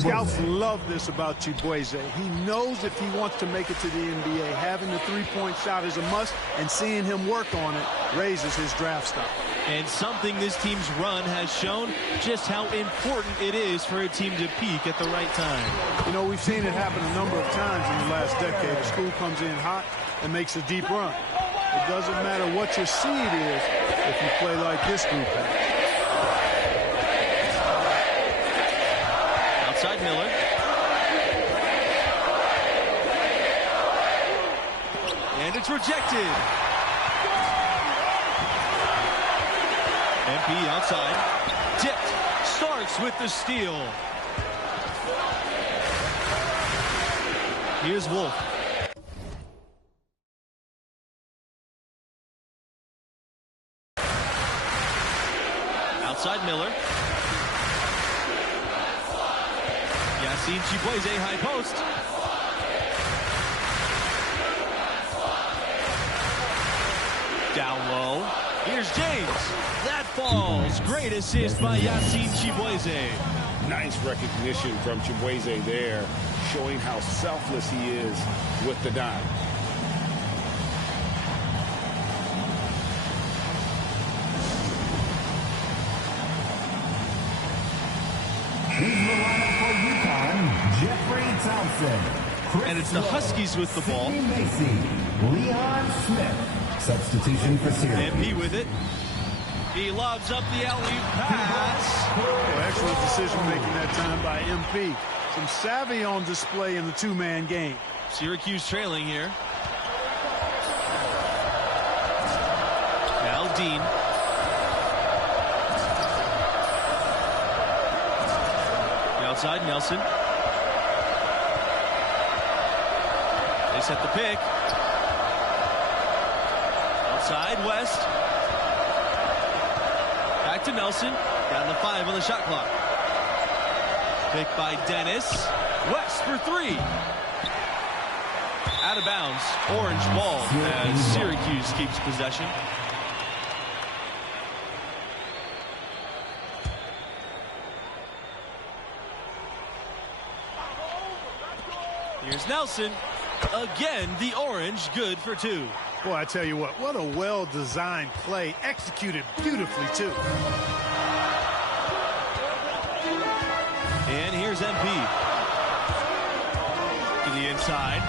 Scouts love this about Chibueze. He knows if he wants to make it to the NBA, having the 3-point shot is a must, and seeing him work on it raises his draft stock. And something this team's run has shown just how important it is for a team to peak at the right time. You know, we've seen it happen a number of times in the last decade. A school comes in hot and makes a deep run. It doesn't matter what your seed is if you play like this group has. Outside Miller. And it's rejected. MP outside. Tipped. Starks with the steal. Here's Wolf. Outside Miller. Yassine Chibueze high post. Down low. Here's James. That falls. Great assist by Yassine Chibueze. Nice recognition from Chibueze there, showing how selfless he is with the dime. Jeffrey Thompson. And it's the Huskies with the ball. Macy, Leon Smith. Substitution for Syria. MP with it. He lobs up the alley-oop pass. Well, excellent decision making that time by MP. Some savvy on display in the 2-man game. Syracuse trailing here. Now Dean. Outside Nelson. They set the pick. Outside West. Back to Nelson. Down to 5 on the shot clock. Pick by Dennis. West for three. Out of bounds. Orange ball as Syracuse keeps possession. Here's Nelson. Again, the orange good for two. Boy, I tell you what a well-designed play, executed beautifully, too. And here's MP. To the inside.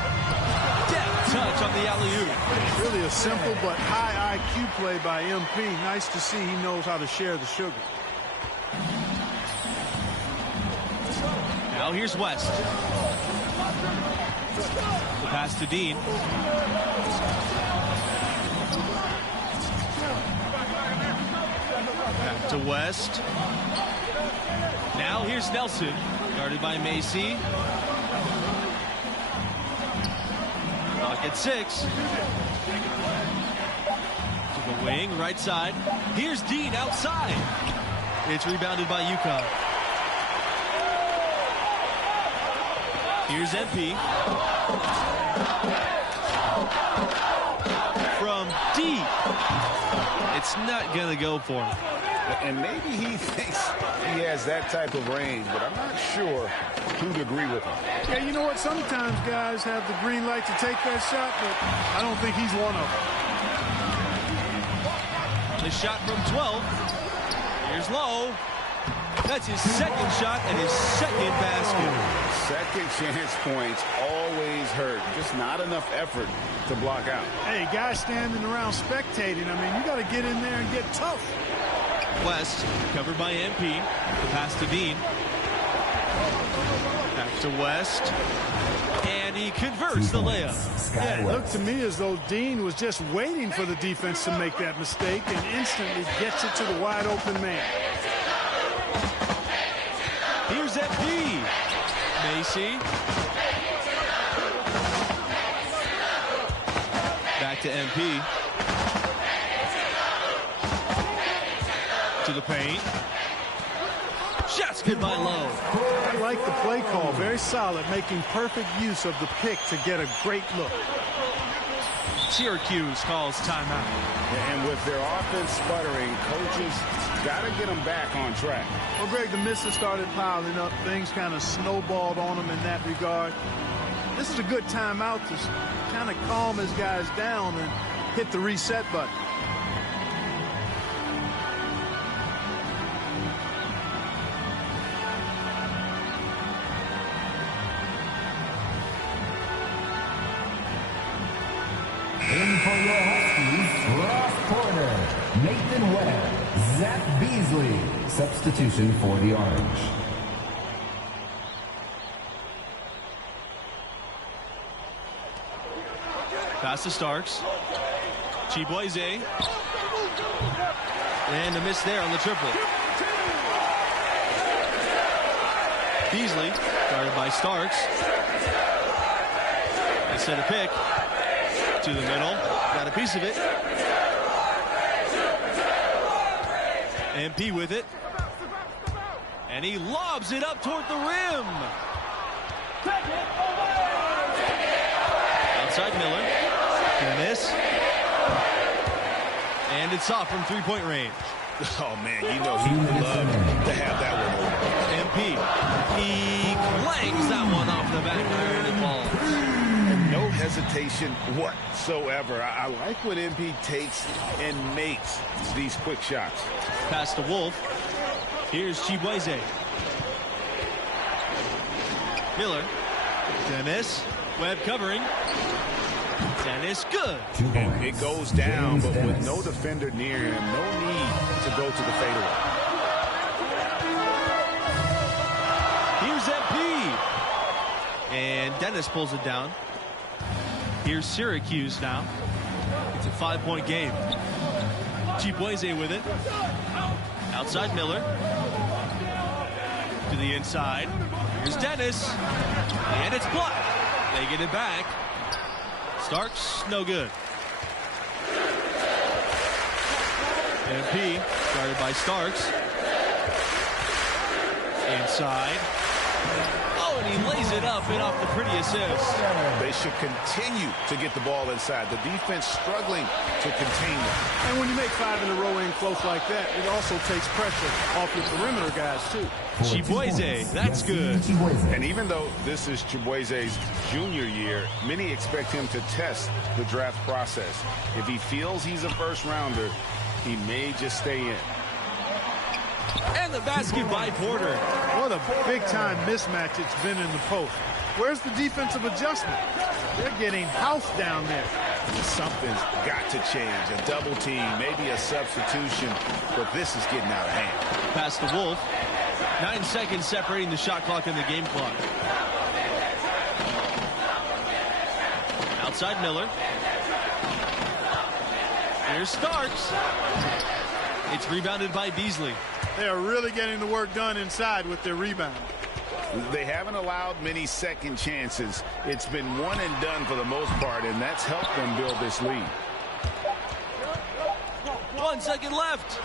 Deft touch on the alley-oop. Really a simple but high IQ play by MP. Nice to see he knows how to share the sugar. Now here's West. The pass to Dean. Back to West. Now here's Nelson. Guarded by Macy. Clock at 6. To the wing, right side. Here's Dean outside. It's rebounded by UConn. Here's MP. From deep. It's not going to go for him. And maybe he thinks he has that type of range, but I'm not sure who'd agree with him. Yeah, you know what? Sometimes guys have the green light to take that shot, but I don't think he's one of them. The shot from 12. Here's Lowe. That's his second shot and his second basket. Second chance points always hurt. Just not enough effort to block out. Hey, guys standing around spectating, I mean, you got to get in there and get tough. West, covered by MP. The pass to Dean. Back to West. And he converts the layup. Yeah, it looked to me as though Dean was just waiting for the defense to make that mistake and instantly gets it to the wide open man. Here's MP. Macy. Back to MP. To the paint. Shots good by Lowe. I like the play call. Very solid, making perfect use of the pick to get a great look. Syracuse calls timeout. And with their offense sputtering, coaches got to get them back on track. Well, Greg, the misses started piling up. Things kind of snowballed on them in that regard. This is a good timeout to kind of calm his guys down and hit the reset button. In for your Huskies, cross corner, Nathan Webb, Zach Beasley. Substitution for the Orange. Pass to Starks. Chibueze. And a miss there on the triple. Beasley, guarded by Starks. They set a pick. To the middle. Got a piece of it. MP with it. And he lobs it up toward the rim. Outside Miller. Dennis. And it's off from three-point range. Oh, man, you know he would love to have that one over. MP. He clangs that one off the back iron and falls. No hesitation whatsoever. I like when MP takes and makes these quick shots. Pass to Wolf. Here's Chibueze. Miller. Dennis. Webb covering. Dennis good. And it goes down, but with no defender near him, no need to go to the fadeaway. Here's MP. And Dennis pulls it down. Here's Syracuse now. It's a 5-point game. Chibueze with it. Outside Miller. To the inside. Here's Dennis. And it's blocked. They get it back. Starks, no good. MP, guarded by Starks. Inside. Oh, and he lays it up and off the pretty assist. They should continue to get the ball inside. The defense struggling to contain them. And when you make 5 in a row in close like that, it also takes pressure off your perimeter guys, too. Chibueze, that's good. And even though this is Chibueze's junior year, many expect him to test the draft process. If he feels he's a first rounder, he may just stay in. And the basket by Porter. What a big-time mismatch it's been in the post. Where's the defensive adjustment? They're getting housed down there. Something's got to change. A double team, maybe a substitution, but this is getting out of hand. Pass to Wolf. 9 seconds separating the shot clock and the game clock. Outside Miller. Here's Starks. It's rebounded by Beasley. They are really getting the work done inside with their rebound. They haven't allowed many second chances. It's been one and done for the most part, and that's helped them build this lead. 1 second left.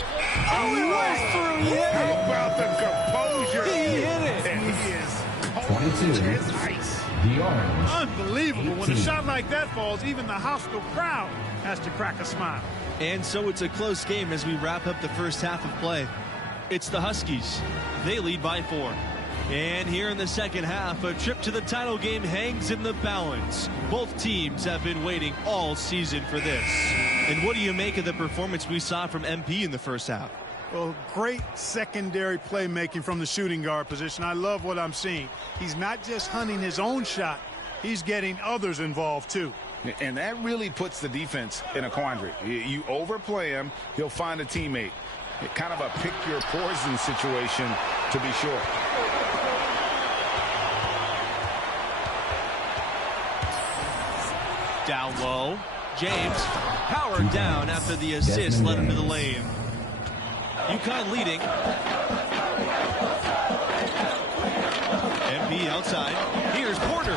Oh, he was through. He hit it. How about the composure? He hit it. And he is 22. as ice. The Orange. Unbelievable. 18. When a shot like that falls, even the hostile crowd has to crack a smile. And so it's a close game as we wrap up the first half of play. It's the Huskies. They lead by 4. And here in the second half, a trip to the title game hangs in the balance. Both teams have been waiting all season for this. And what do you make of the performance we saw from MP in the first half? Well, great secondary playmaking from the shooting guard position. I love what I'm seeing. He's not just hunting his own shot. He's getting others involved, too. And that really puts the defense in a quandary. You overplay him, he'll find a teammate. Kind of a pick-your-poison situation, to be sure. Down low. James powered down after the assist led him to the lane. UConn leading. MB outside. Here's Porter.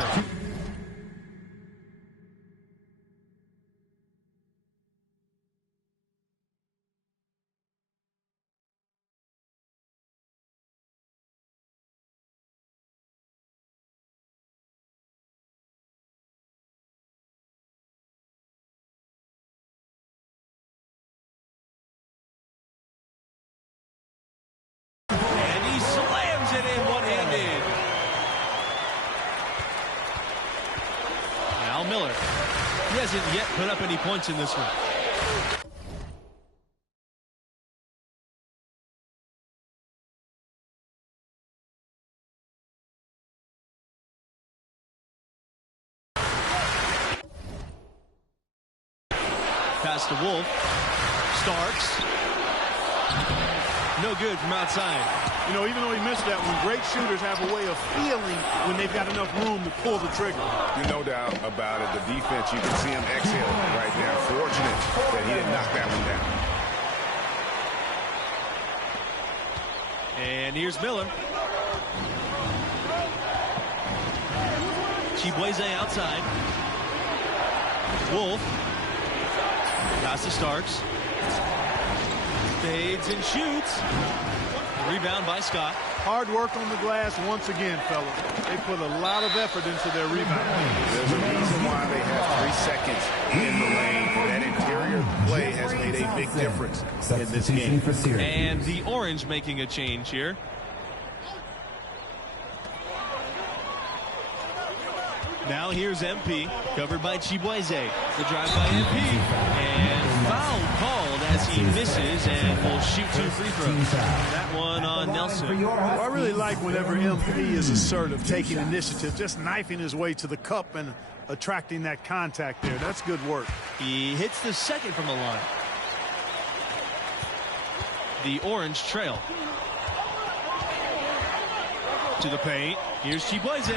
Miller. He hasn't yet put up any points in this one. Pass to Wolf. Starks. No good from outside. You know, even though he missed that one, great shooters have a way of feeling when they've got enough room to pull the trigger. There's no doubt about it. The defense, you can see him exhaling right now. Fortunate that he didn't knock that one down. And here's Miller. Chibueze outside. Wolf. Pass to Starks. Fades and shoots. Rebound by Scott. Hard work on the glass once again, fellas. They put a lot of effort into their rebound. There's a reason why they have 3 seconds in the lane. That interior play has made a big difference in this game. And the Orange making a change here. Now here's MP, covered by Chibueze. The drive by MP, and foul called as he misses and will shoot 2 free throws. That one on Nelson. Well, I really like whenever MP is assertive, taking initiative, just knifing his way to the cup and attracting that contact there. That's good work. He hits the second from the line. The Orange trail. To the paint. Here's Chibueze,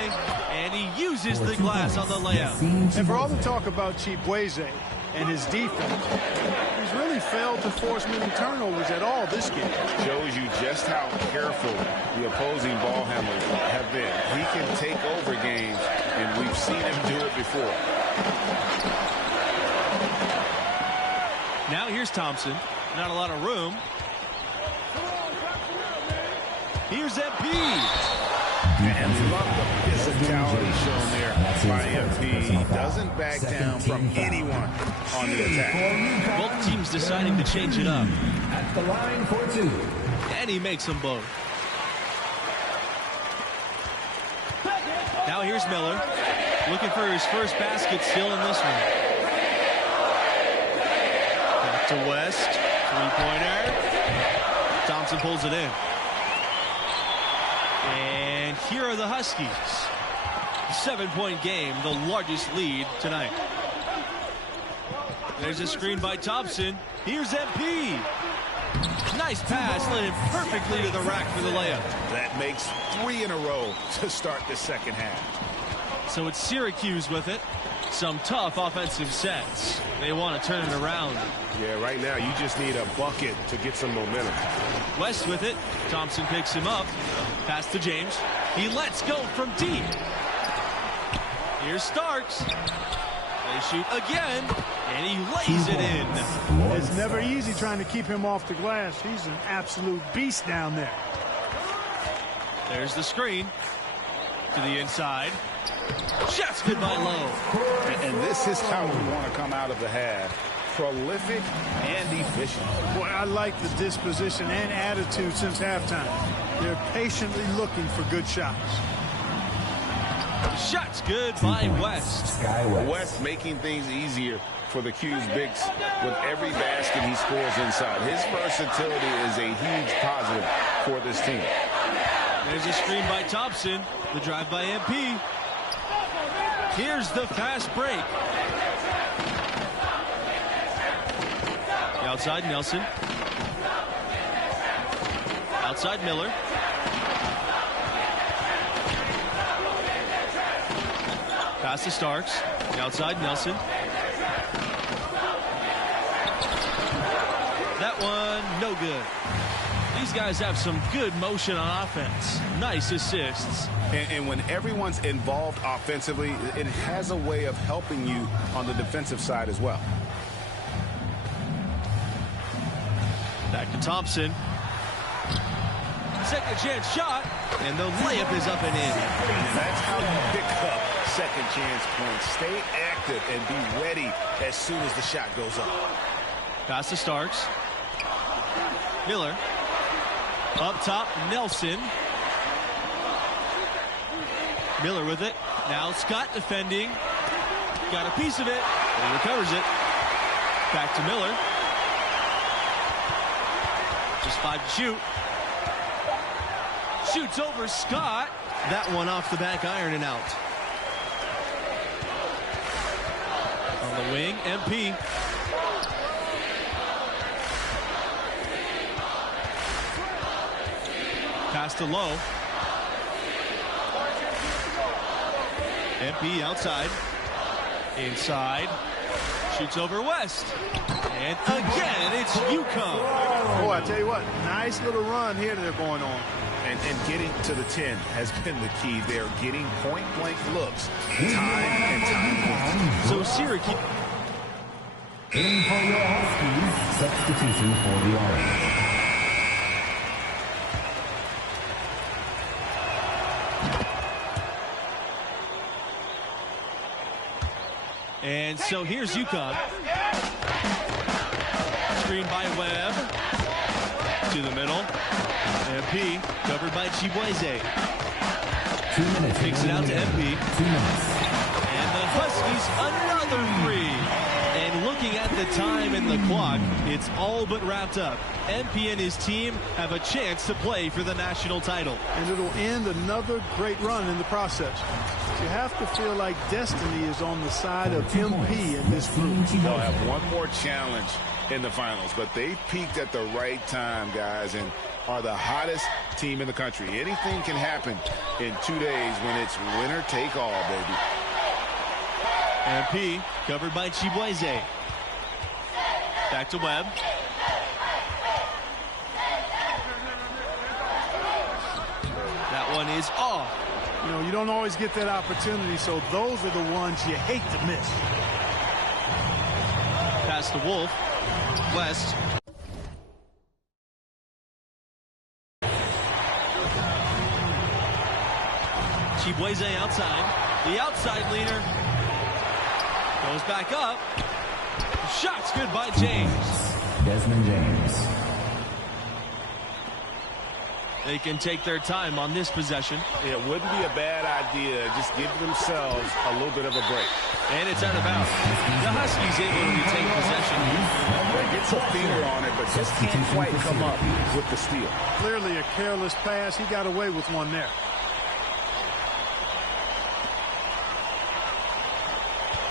and he uses the glass on the layup. And for all the talk about Chibueze and his defense, he's really failed to force many turnovers at all this game. Shows you just how careful the opposing ball handlers have been. He can take over games, and we've seen him do it before. Now here's Thompson. Not a lot of room. Here's MP. And love the physicality shown there by MP. He doesn't back down from anyone on the attack. Both teams deciding to change it up. At the line for 2. And he makes them both. Now here's Miller, looking for his first basket still in this one. Back to West, three-pointer. Thompson pulls it in. And here are the Huskies. 7-point game, the largest lead tonight. There's a screen by Thompson. Here's MP. Nice pass, led it perfectly to the rack for the layup. That makes 3 in a row to start the second half. So it's Syracuse with it. Some tough offensive sets. They want to turn it around. Yeah, right now you just need a bucket to get some momentum. West with it. Thompson picks him up. Pass to James. He lets go from deep. Here's Starks. They shoot again, and he lays it in. It's never easy trying to keep him off the glass. He's an absolute beast down there. There's the screen to the inside. Shots good by Lowe. And this is how we want to come out of the half. Prolific and efficient. Boy, I like the disposition and attitude since halftime. They're patiently looking for good shots. Shots good by West. West making things easier for the Q's bigs with every basket he scores inside. His versatility is a huge positive for this team. There's a screen by Thompson. The drive by MP. Here's the fast break. The outside Nelson. Outside Miller. Pass to Starks. The outside Nelson. That one, no good. These guys have some good motion on offense. Nice assists. And when everyone's involved offensively, it has a way of helping you on the defensive side as well. Back to Thompson. Second chance shot, and the layup is up and in. And that's how you pick up second chance points. Stay active and be ready as soon as the shot goes up. Pass to Starks. Miller. Up top, Nelson. Miller with it. Now Scott defending. Got a piece of it. He recovers it. Back to Miller. Just 5 to shoot. Shoots over Scott. That one off the back iron and out. On the wing, MP. Pass to Lowe. MP outside. Inside. Shoots over West. And again, it's UConn. Oh, I tell you what, nice little run here they're going on. And getting to the 10 has been the key. They're getting point-blank looks time and time again. So Syracuse. In for your Huskies, substitution for the Orange. And so here's UConn. Screen by Webb. To the middle. MP covered by Chibueze. 2 minutes. Takes it out to MP. 2 minutes. And the Huskies another three. And looking at the time and the clock, it's all but wrapped up. MP and his team have a chance to play for the national title. And it'll end another great run in the process. You have to feel like destiny is on the side of MP in this group. They'll have one more challenge in the finals, but they peaked at the right time, guys, and are the hottest team in the country. Anything can happen in 2 days when it's winner take all, baby. MP covered by Chibueze. Back to Webb. That one is off. You know, you don't always get that opportunity, so those are the ones you hate to miss. Pass to Wolf. West. Chibueze outside. The outside leaner goes back up. Shot's good by James. Desmond James. They can take their time on this possession. It wouldn't be a bad idea. Just give themselves a little bit of a break. And it's out of bounds. The Huskies able to retain possession. Gets a finger on it, but just can't quite come up with the steal. Clearly a careless pass. He got away with one there.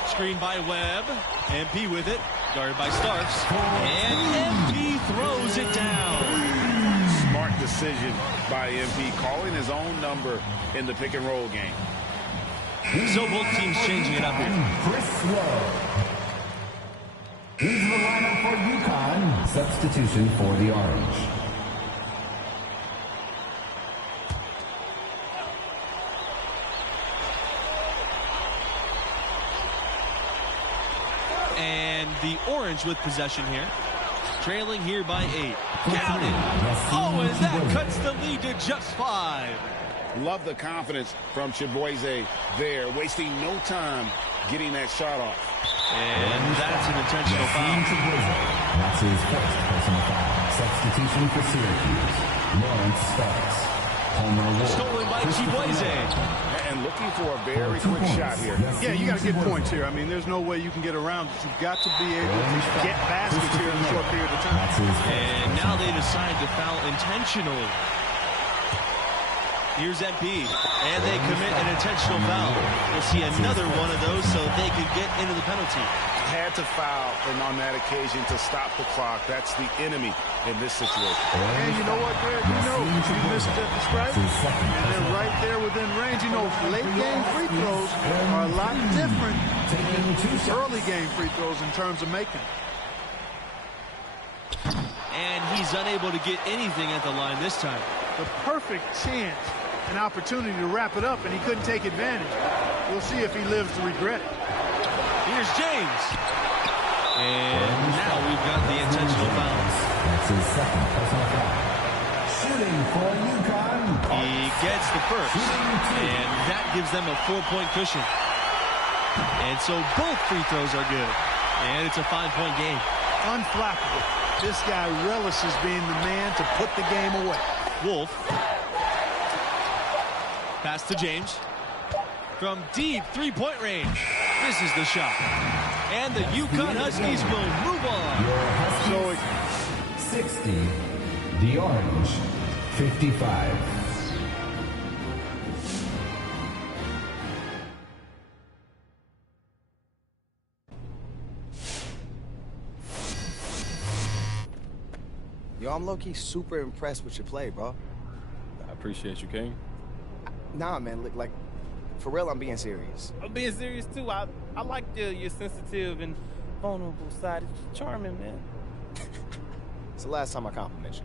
Screen by Webb. MP with it. Guarded by Starks. And MP throws it down. Smart decision by MP, calling his own number in the pick and roll game. So both teams changing it up here. Chris Lowe. He's the lineup for UConn. Substitution for the Orange. And the Orange with possession here. Trailing here by 8. Counted. Oh, and that cuts the lead to just 5. Love the confidence from Chibueze there, wasting no time getting that shot off. And that's an intentional foul. That's his first personal foul. Substitution for Syracuse. Lawrence Starks. Stolen by Chibueze. And looking for a very quick shot here. Yeah, you got to get points here. I mean, there's no way you can get around it. You've got to be able to get baskets here in a short period of time. And now they decide to foul intentionally. Here's MP, and they commit an intentional foul. We'll see another one of those so they can get into the penalty. Had to foul, and on that occasion to stop the clock. That's the enemy in this situation. And you know what, Greg? You know, if you missed at the stripe, and they're right there within range. You know, late game free throws are a lot different than early game free throws in terms of making. And he's unable to get anything at the line this time. The perfect chance, an opportunity to wrap it up, and he couldn't take advantage. We'll see if he lives to regret it. Here's James. And now we've got the intentional foul. That's his second personal foul. Shooting for UConn. He gets the first, and that gives them a 4-point cushion. And so both free throws are good. And it's a 5-point game. Unflappable. This guy relishes being the man to put the game away. Wolf. Pass to James. From deep three-point range. This is the shot. And the UConn Huskies will move on. So 60. The Orange. 55. Yo, I'm low-key super impressed with your play, bro. I appreciate you, King. Nah, man, like, for real, I'm being serious. I'm being serious, too. I like your sensitive and vulnerable side. It's charming, man. It's the last time I compliment you.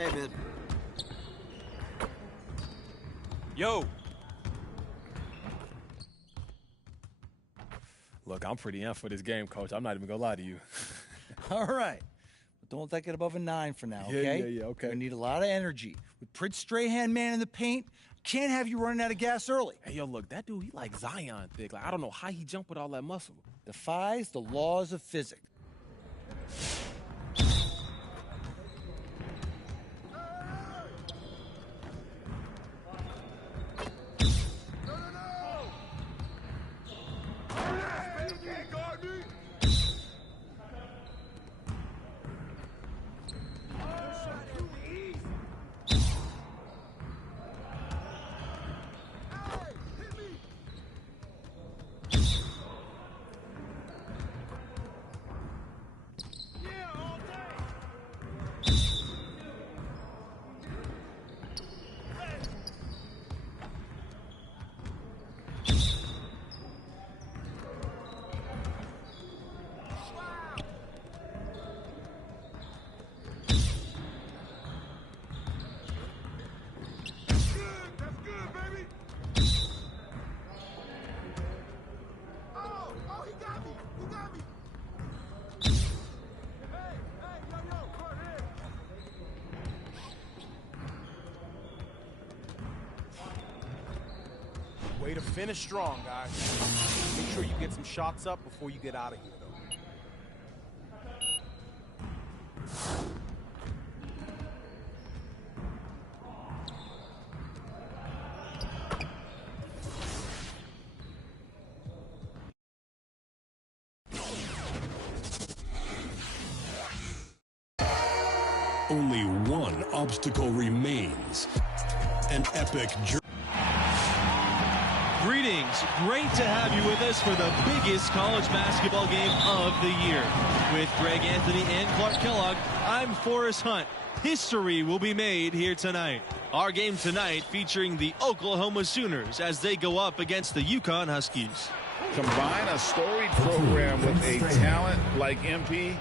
Hey, man. Yo. Look, I'm pretty in for this game, Coach. I'm not even gonna lie to you. All right. But don't take it above a 9 for now, okay? Yeah, okay. We need a lot of energy. With Prince Strahan man in the paint, can't have you running out of gas early. Hey, yo, look, that dude, he like Zion thick. Like, I don't know how he jumped with all that muscle. Defies the laws of physics. Way to finish strong, guys. Make sure you get some shots up before you get out of here, though. Only one obstacle remains. An epic journey. Greetings. Great to have you with us for the biggest college basketball game of the year. With Greg Anthony and Clark Kellogg, I'm Forrest Hunt. History will be made here tonight. Our game tonight featuring the Oklahoma Sooners as they go up against the UConn Huskies. Combine a storied program with a talent like MP,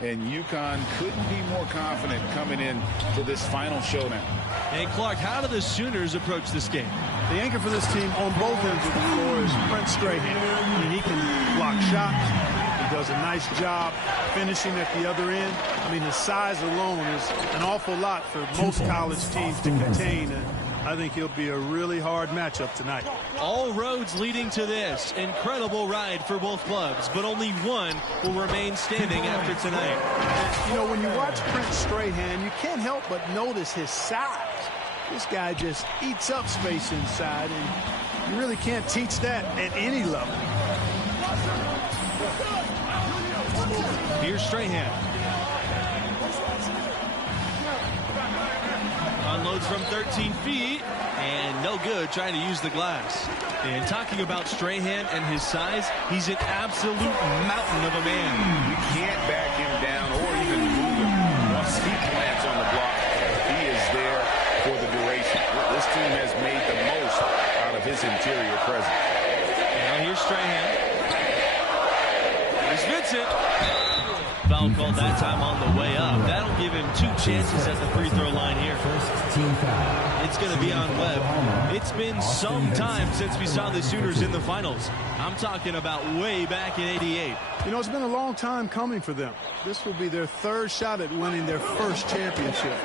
and UConn couldn't be more confident coming in to this final showdown. And Clark, how do the Sooners approach this game? The anchor for this team on both ends of the floor is Prince Strahan. I mean, he can block shots. He does a nice job finishing at the other end. I mean, his size alone is an awful lot for most college teams to contain. And I think he'll be a really hard matchup tonight. All roads leading to this incredible ride for both clubs, but only one will remain standing after tonight. And, you know, when you watch Prince Strahan, you can't help but notice his size. This guy just eats up space inside, and you really can't teach that at any level. Here's Strahan. Unloads from 13 feet, and no good trying to use the glass. And talking about Strahan and his size, he's an absolute mountain of a man. You can't back him down or even move him. Once he plants on the block, he is there for the duration. This team has made the most out of his interior presence. Now here's Strahan. Here's Vincent. Foul called that time on the way up. That'll give him 2 chances at the free throw line here. It's going to be on Webb. It's been some time since we saw the Sooners in the finals. I'm talking about way back in '88. You know, it's been a long time coming for them. This will be their 3rd shot at winning their first championship.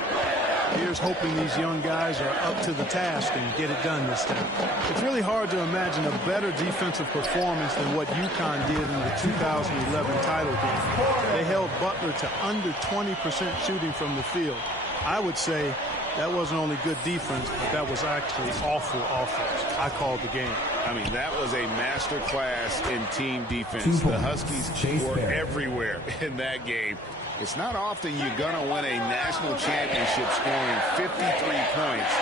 Here's hoping these young guys are up to the task and get it done this time. It's really hard to imagine a better defensive performance than what UConn did in the 2011 title game. They held Butler to under 20% shooting from the field. I would say that wasn't only good defense, but that was actually awful offense. I called the game. I mean, that was a master class in team defense. The Huskies were everywhere in that game. It's not often you're going to win a national championship scoring 53 points.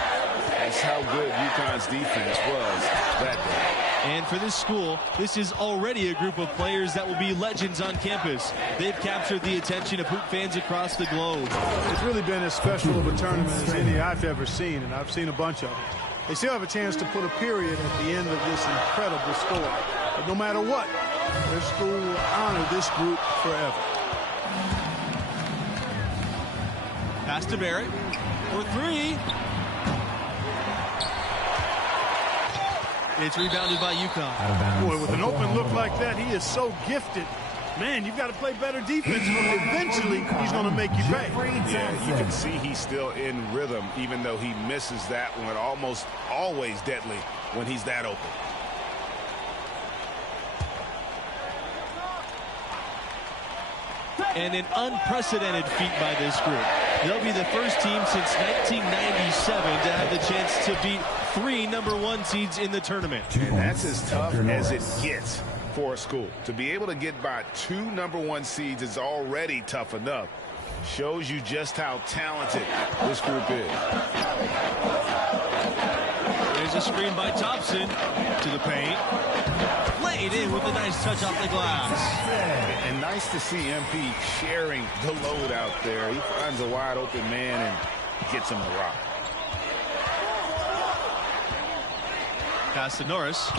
That's how good UConn's defense was that day. And for this school, this is already a group of players that will be legends on campus. They've captured the attention of hoop fans across the globe. It's really been as special of a tournament as any I've ever seen, and I've seen a bunch of them. They still have a chance to put a period at the end of this incredible story. But no matter what, their school will honor this group forever. Pass to Barrett. for three. It's rebounded by UConn. Boy, with an open look like that, he is so gifted. Man, you've got to play better defense. Eventually, he's going to make you pay. Yeah, you can see he's still in rhythm, even though he misses that one. Almost always deadly when he's that open. And an unprecedented feat by this group. They'll be the first team since 1997 to have the chance to beat 3 #1 seeds in the tournament. And that's as tough as it gets for a school. To be able to get by 2 #1 seeds is already tough enough. Shows you just how talented this group is. There's a screen by Thompson to the paint. Laid in with a nice touch off the glass. And nice to see MP sharing the load out there. He finds a wide open man and gets him the rock. Pass to Norris.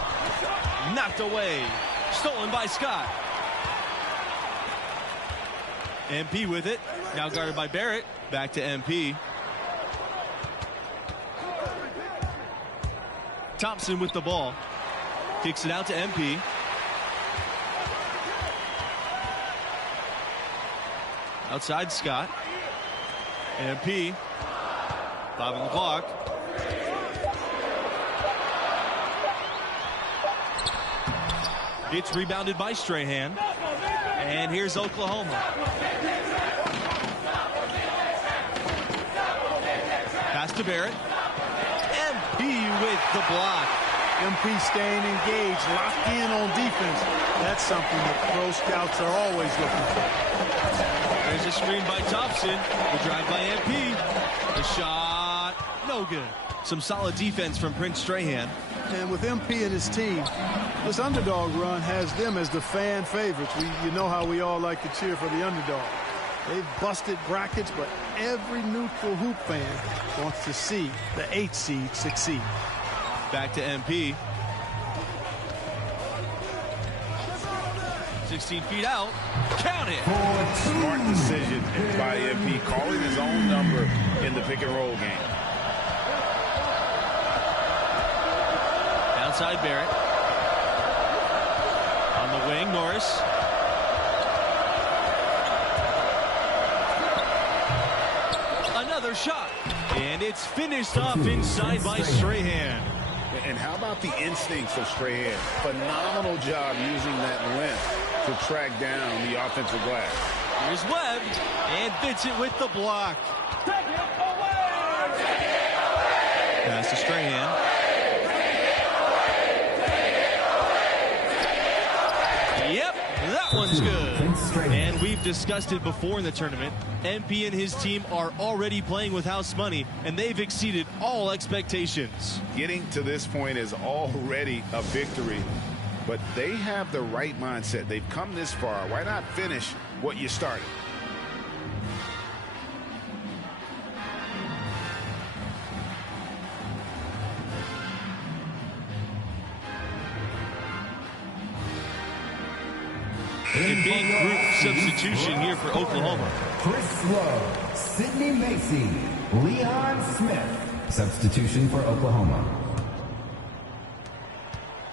Knocked away. Stolen by Scott. MP with it. Now guarded by Barrett. Back to MP. Thompson with the ball. Kicks it out to MP. Outside Scott. MP. 5 on the clock. It's rebounded by Strahan. And here's Oklahoma. Pass to Barrett. MP with the block. MP staying engaged, locked in on defense. That's something that pro scouts are always looking for. There's a screen by Thompson. The drive by MP. The shot, no good. Some solid defense from Prince Strahan. And with MP and his team, this underdog run has them as the fan favorites. You know how we all like to cheer for the underdog. They've busted brackets, but every neutral hoop fan wants to see the 8 seed succeed. Back to MP. 16 feet out. Count it. Smart decision by MP, calling his own number in the pick and roll game. Outside Barrett. On the wing, Norris. Another shot. And it's finished off inside by Strahan. And how about the instincts of Strahan? Phenomenal job using that length to track down the offensive glass. Here's Webb, and fits it with the block. Pass to Strahan. Yep, that one's good. And we've discussed it before in the tournament. MP and his team are already playing with house money, and they've exceeded all expectations. Getting to this point is already a victory, but they have the right mindset. They've come this far. Why not finish what you started? A big group substitution here for Oklahoma. Chris Lowe, Sidney Macy, Leon Smith. Substitution for Oklahoma.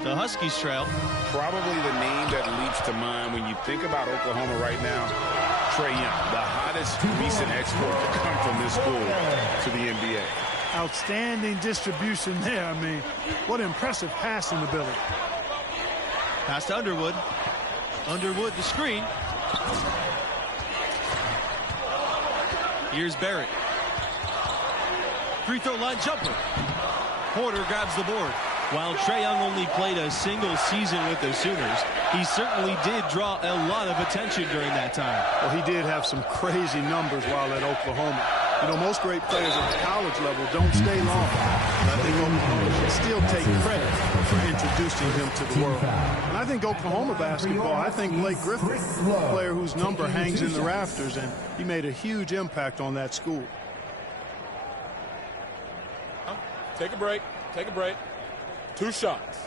The Huskies trail. Probably the name that leaps to mind when you think about Oklahoma right now, Trae Young, the hottest recent export to come from this school to the NBA. Outstanding distribution there. I mean, what impressive passing ability. Pass to Underwood. Underwood, the screen. Here's Barrett. Free throw line jumper. Porter grabs the board. While Trae Young only played a single season with the Sooners, he certainly did draw a lot of attention during that time. Well, he did have some crazy numbers while at Oklahoma. You know, most great players at the college level don't stay long. And I think Oklahoma should still take credit for introducing him to the world. And I think Oklahoma basketball, I think Blake Griffin, a player whose number hangs in the rafters, and he made a huge impact on that school. Take a break. Take a break. 2 shots.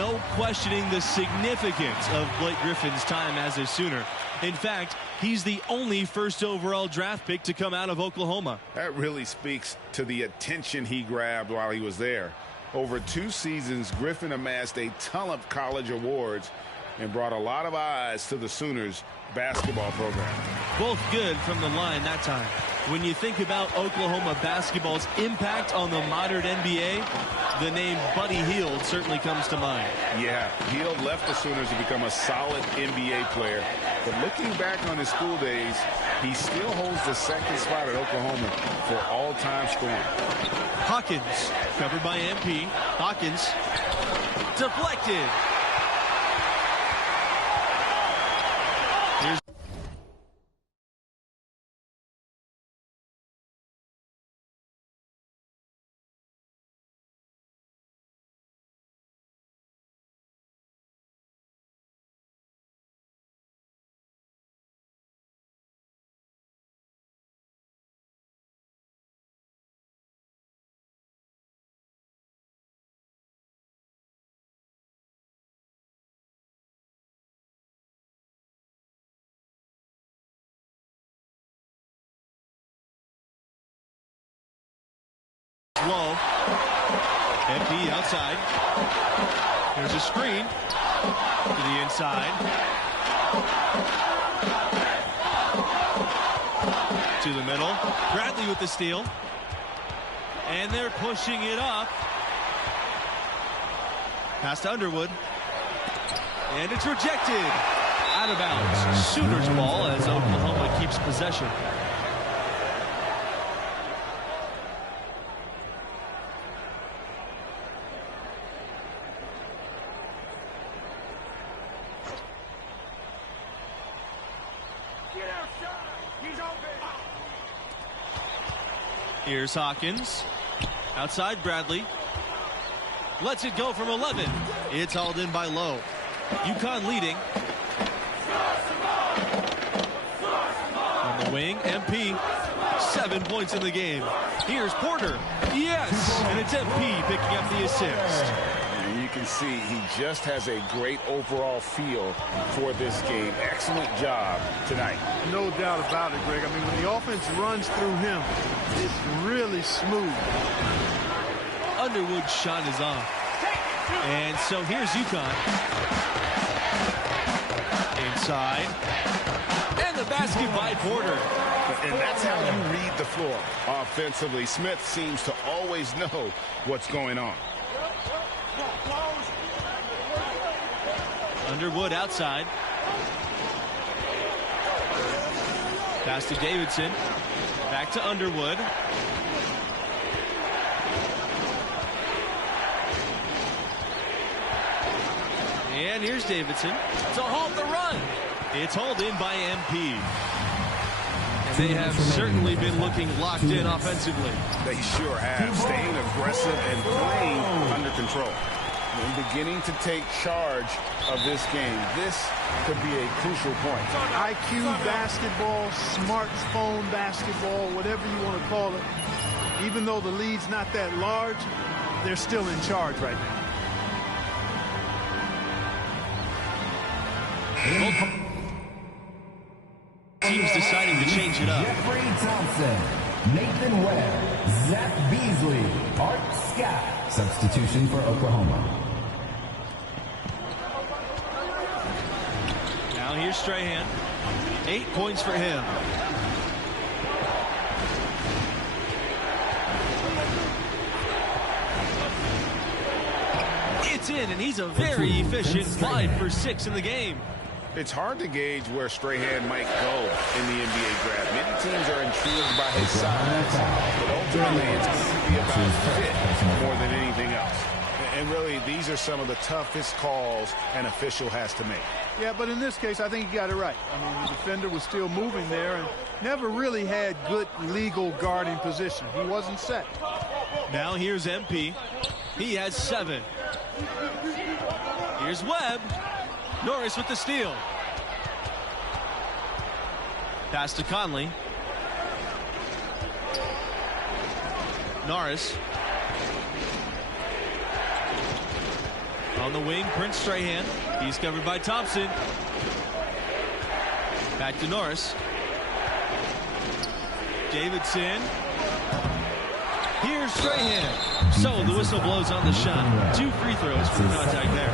no questioning the significance of Blake Griffin's time as a Sooner. In fact, he's the only first overall draft pick to come out of Oklahoma. That really speaks to the attention he grabbed while he was there. Over 2 seasons, Griffin amassed a ton of college awards and brought a lot of eyes to the Sooners basketball program. Both good from the line that time. When you think about Oklahoma basketball's impact on the modern NBA, the name Buddy Hield certainly comes to mind. Yeah, Hield left the Sooners to become a solid NBA player. But looking back on his school days, he still holds the 2nd spot at Oklahoma for all-time scoring. Hawkins, covered by MP. Hawkins, deflected. Here's low. MP outside. There's a screen to the inside. To the middle. Bradley with the steal. And they're pushing it up. Pass to Underwood. And it's rejected. Out of bounds. Sooners ball as Oklahoma keeps possession. Here's Hawkins. Outside Bradley. Lets it go from 11. It's hauled in by Lowe. UConn leading. On the wing, MP. 7 points in the game. Here's Porter. Yes! And it's MP picking up the assist. And you can see he just has a great overall feel for this game. Excellent job tonight. No doubt about it, Greg. I mean, when the offense runs through him, it's really smooth. Underwood's shot is on. And so here's UConn. Inside. And the basket by Porter. And that's how you read the floor. Offensively, Smith seems to always know what's going on. Underwood outside. Pass to Davidson. Back to Underwood. And here's Davidson to halt the run. It's hauled in by MP. And they have certainly been looking locked in offensively. They sure have. Staying aggressive and playing under control. And beginning to take charge of this game. This could be a crucial point. IQ basketball, smartphone basketball, whatever you want to call it. Even though the lead's not that large, they're still in charge right now. Teams deciding to change it up. Jeffrey Thompson, Nathan Webb, Zach Beasley, Art Scott. Substitution for Oklahoma. Now here's Strahan. 8 points for him. It's in, and he's a very efficient 5 for 6 in the game. It's hard to gauge where Strahan might go in the NBA draft. Many teams are intrigued by his size, but ultimately it's going to be about fit more than anything else. And really, these are some of the toughest calls an official has to make. Yeah, but in this case, I think he got it right. I mean, the defender was still moving there and never really had good legal guarding position. He wasn't set. Now here's MP. He has 7. Here's Webb. Norris with the steal. Pass to Conley. Norris. On the wing, Prince Strahan. He's covered by Thompson. Back to Norris. Davidson. Here's Strahan. So the whistle blows on the shot. 2 free throws for contact there.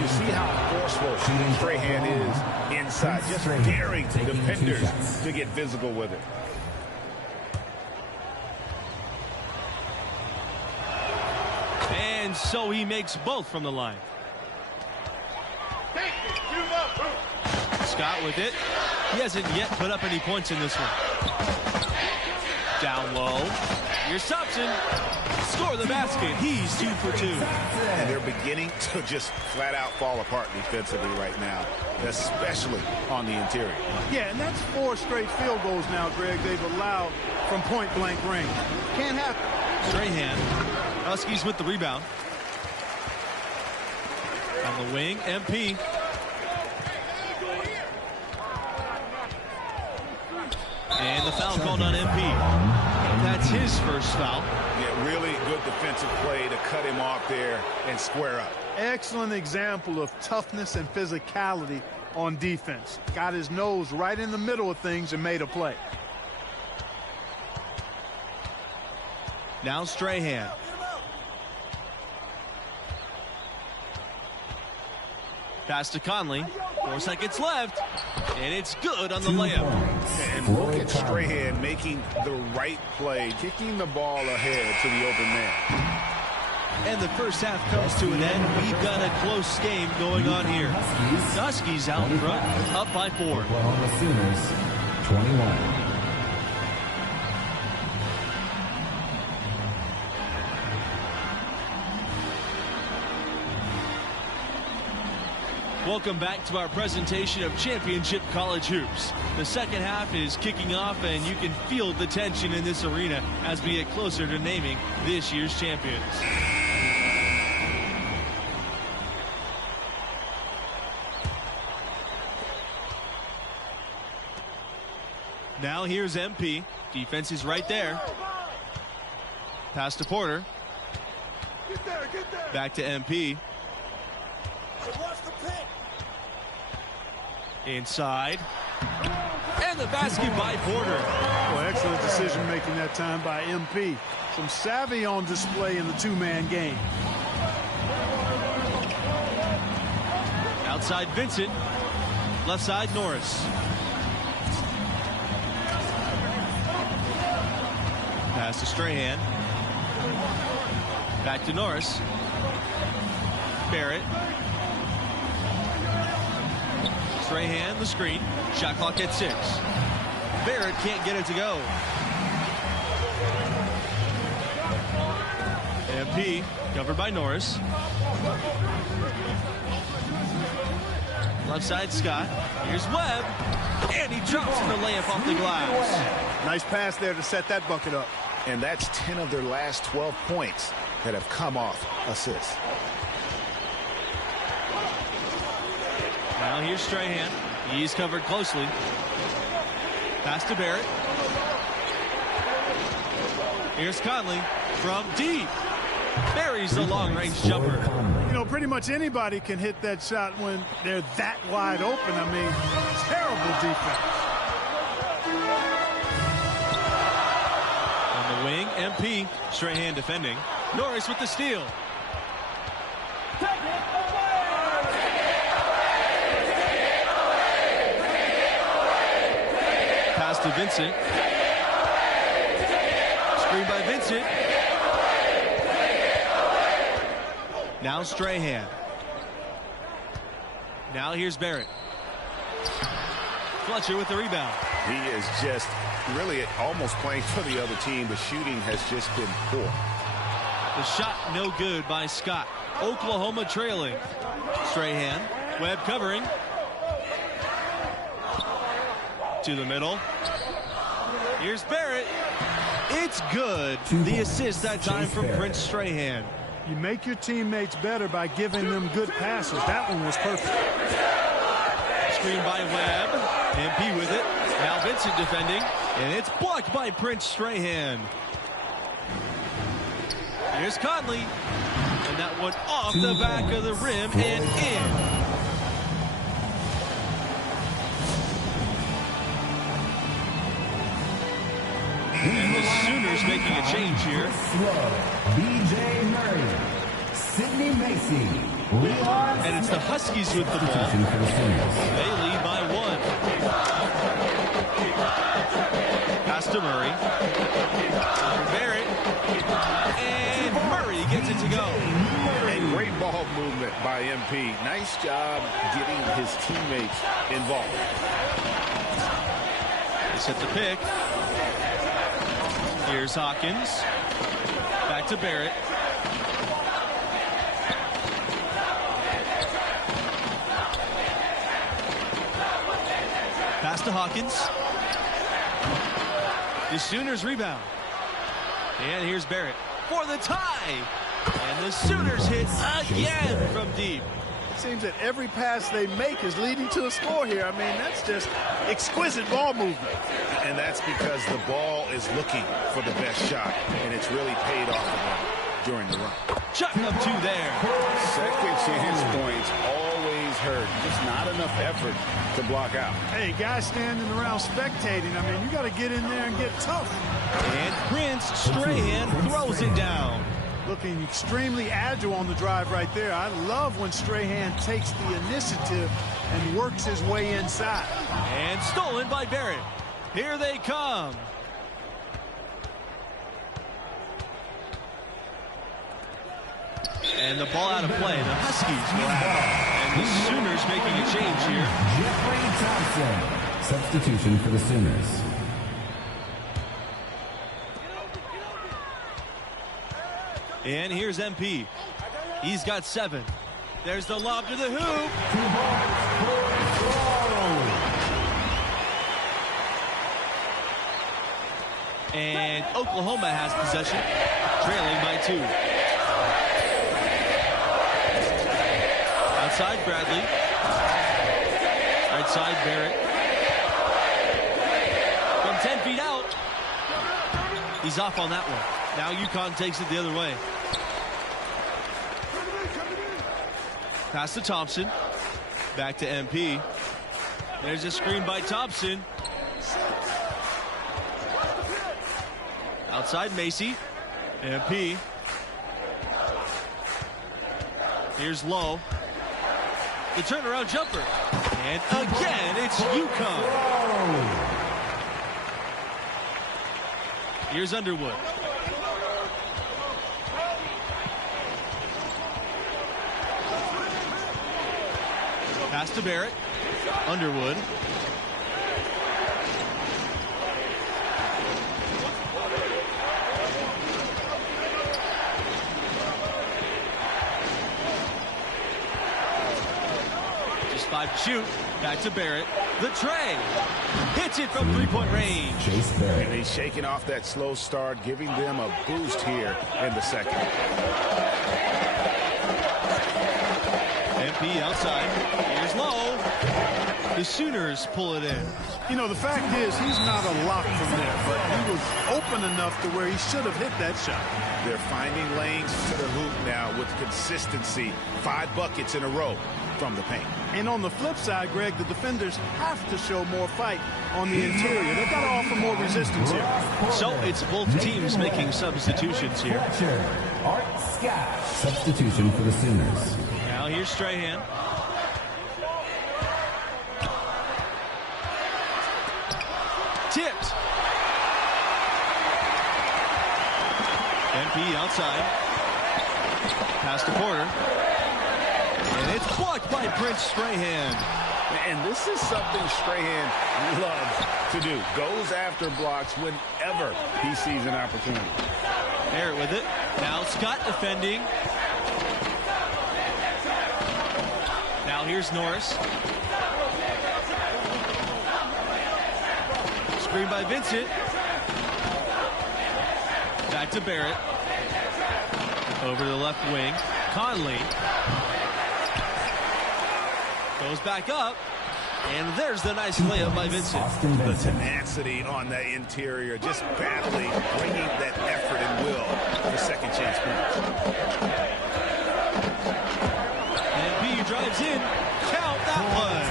You see how forceful Strahan is inside, just daring defenders to get physical with it. And so he makes both from the line. Scott with it. He hasn't yet put up any points in this one. Down low. Here's Thompson. Score the basket. He's 2 for 2. And they're beginning to just flat out fall apart defensively right now, especially on the interior. Yeah, and that's 4 straight field goals now, Greg, they've allowed from point-blank range. Can't happen. Strahan. Huskies with the rebound. On the wing, MP. And the foul called on MP. That's his first foul. Yeah, really good defensive play to cut him off there and square up. Excellent example of toughness and physicality on defense. Got his nose right in the middle of things and made a play. Now Strahan. Pass to Conley. 4 seconds left. And it's good on the layup. And look at Strahan making the right play, kicking the ball ahead to the open man. And the first half comes to an end. We've got a close game going on here. Huskies out in front, up by 4. Oklahoma Sooners, 21. Welcome back to our presentation of Championship College Hoops. The second half is kicking off, and you can feel the tension in this arena as we get closer to naming this year's champions. Now here's MP. Defense is right there. Pass to Porter. Back to MP. Inside. And the basket by Porter. Well, excellent decision making that time by MP. Some savvy on display in the 2-man game. Outside Vincent. Left side Norris. Pass to Strahan. Back to Norris. Barrett. Strahan, the screen. Shot clock at 6. Barrett can't get it to go. MP covered by Norris. Left side Scott. Here's Webb. And he drops in the layup off the glass. Nice pass there to set that bucket up. And that's 10 of their last 12 points that have come off assists. Now here's Strahan. He's covered closely. Pass to Barrett. Here's Conley from deep. Buries the long-range jumper. You know, pretty much anybody can hit that shot when they're that wide open. I mean, terrible defense. On the wing, MP. Strahan defending. Norris with the steal. Pass to Vincent. Screen by Vincent. Now Strahan. Now here's Barrett. Fletcher with the rebound. He is just really almost playing for the other team. The shooting has just been poor. The shot no good by Scott. Oklahoma trailing. Strahan. Webb covering. To the middle. Here's Barrett. It's good. The assist that time from Prince Strahan. You make your teammates better by giving them good passes. That one was perfect. Screen by Webb. MP with it. Now Vincent defending. And it's blocked by Prince Strahan. Here's Conley. And that one off the back of the rim and in. And the Sooners making a change here. B.J. Murray, Sidney Macy, Leon. And it's the Huskies with the ball. They lead by 1. Pass to Murray. Barrett. And Murray gets it to go. A great ball movement by MP. Nice job getting his teammates involved. They set the pick. Here's Hawkins. Back to Barrett. Pass to Hawkins. The Sooners rebound. And here's Barrett for the tie. And the Sooners hit again from deep. It seems that every pass they make is leading to a score here. I mean, that's just exquisite ball movement. And that's because the ball is looking for the best shot, and it's really paid off for them during the run. Chuck up 2 there. Second chance points always hurt. Just not enough effort to block out. Hey, guys standing around spectating, I mean, you got to get in there and get tough. And Prince Strahan throws it down. Looking extremely agile on the drive right there. I love when Strahan takes the initiative and works his way inside. And stolen by Barrett. Here they come. And the ball out of play. The Huskies will have it. And the Sooners making a change here. Jeffrey Thompson, substitution for the Sooners. And here's MP. He's got 7. There's the lob to the hoop. And Oklahoma has possession, trailing by 2. Outside Bradley. Right side Barrett. From 10 feet out. He's off on that one. Now UConn takes it the other way. Pass to Thompson. Back to MP. There's a screen by Thompson. Outside Macy. MP. Here's Lowe. The turnaround jumper. And again, it's UConn. Here's Underwood. Pass to Barrett. Underwood. Just 5 to shoot. Back to Barrett. The tray. Hits it from 3-point range. And he's shaking off that slow start, giving them a boost here in the second. MP outside. Here's Lowe. The Sooners pull it in. You know, the fact is he's not a lock from there, but he was open enough to where he should have hit that shot. They're finding lanes to the hoop now with consistency. 5 buckets in a row from the paint. And on the flip side, Greg, the defenders have to show more fight on the interior. They've got to offer more resistance here. So it's both teams making substitutions here. Art Scott, substitution for the Sooners. Now here's Strahan. Tipped. MP outside. Pass to Porter. And it's blocked by Prince Strahan. And this is something Strahan loves to do. Goes after blocks whenever he sees an opportunity. Barrett with it. Now Scott defending. Now here's Norris. Screen by Vincent. Back to Barrett. Over to the left wing. Conley. Goes back up. And there's the nice layup by Vincent. The tenacity on that interior. Just battling, bringing that effort and will for second chance points. drives in. Count that one.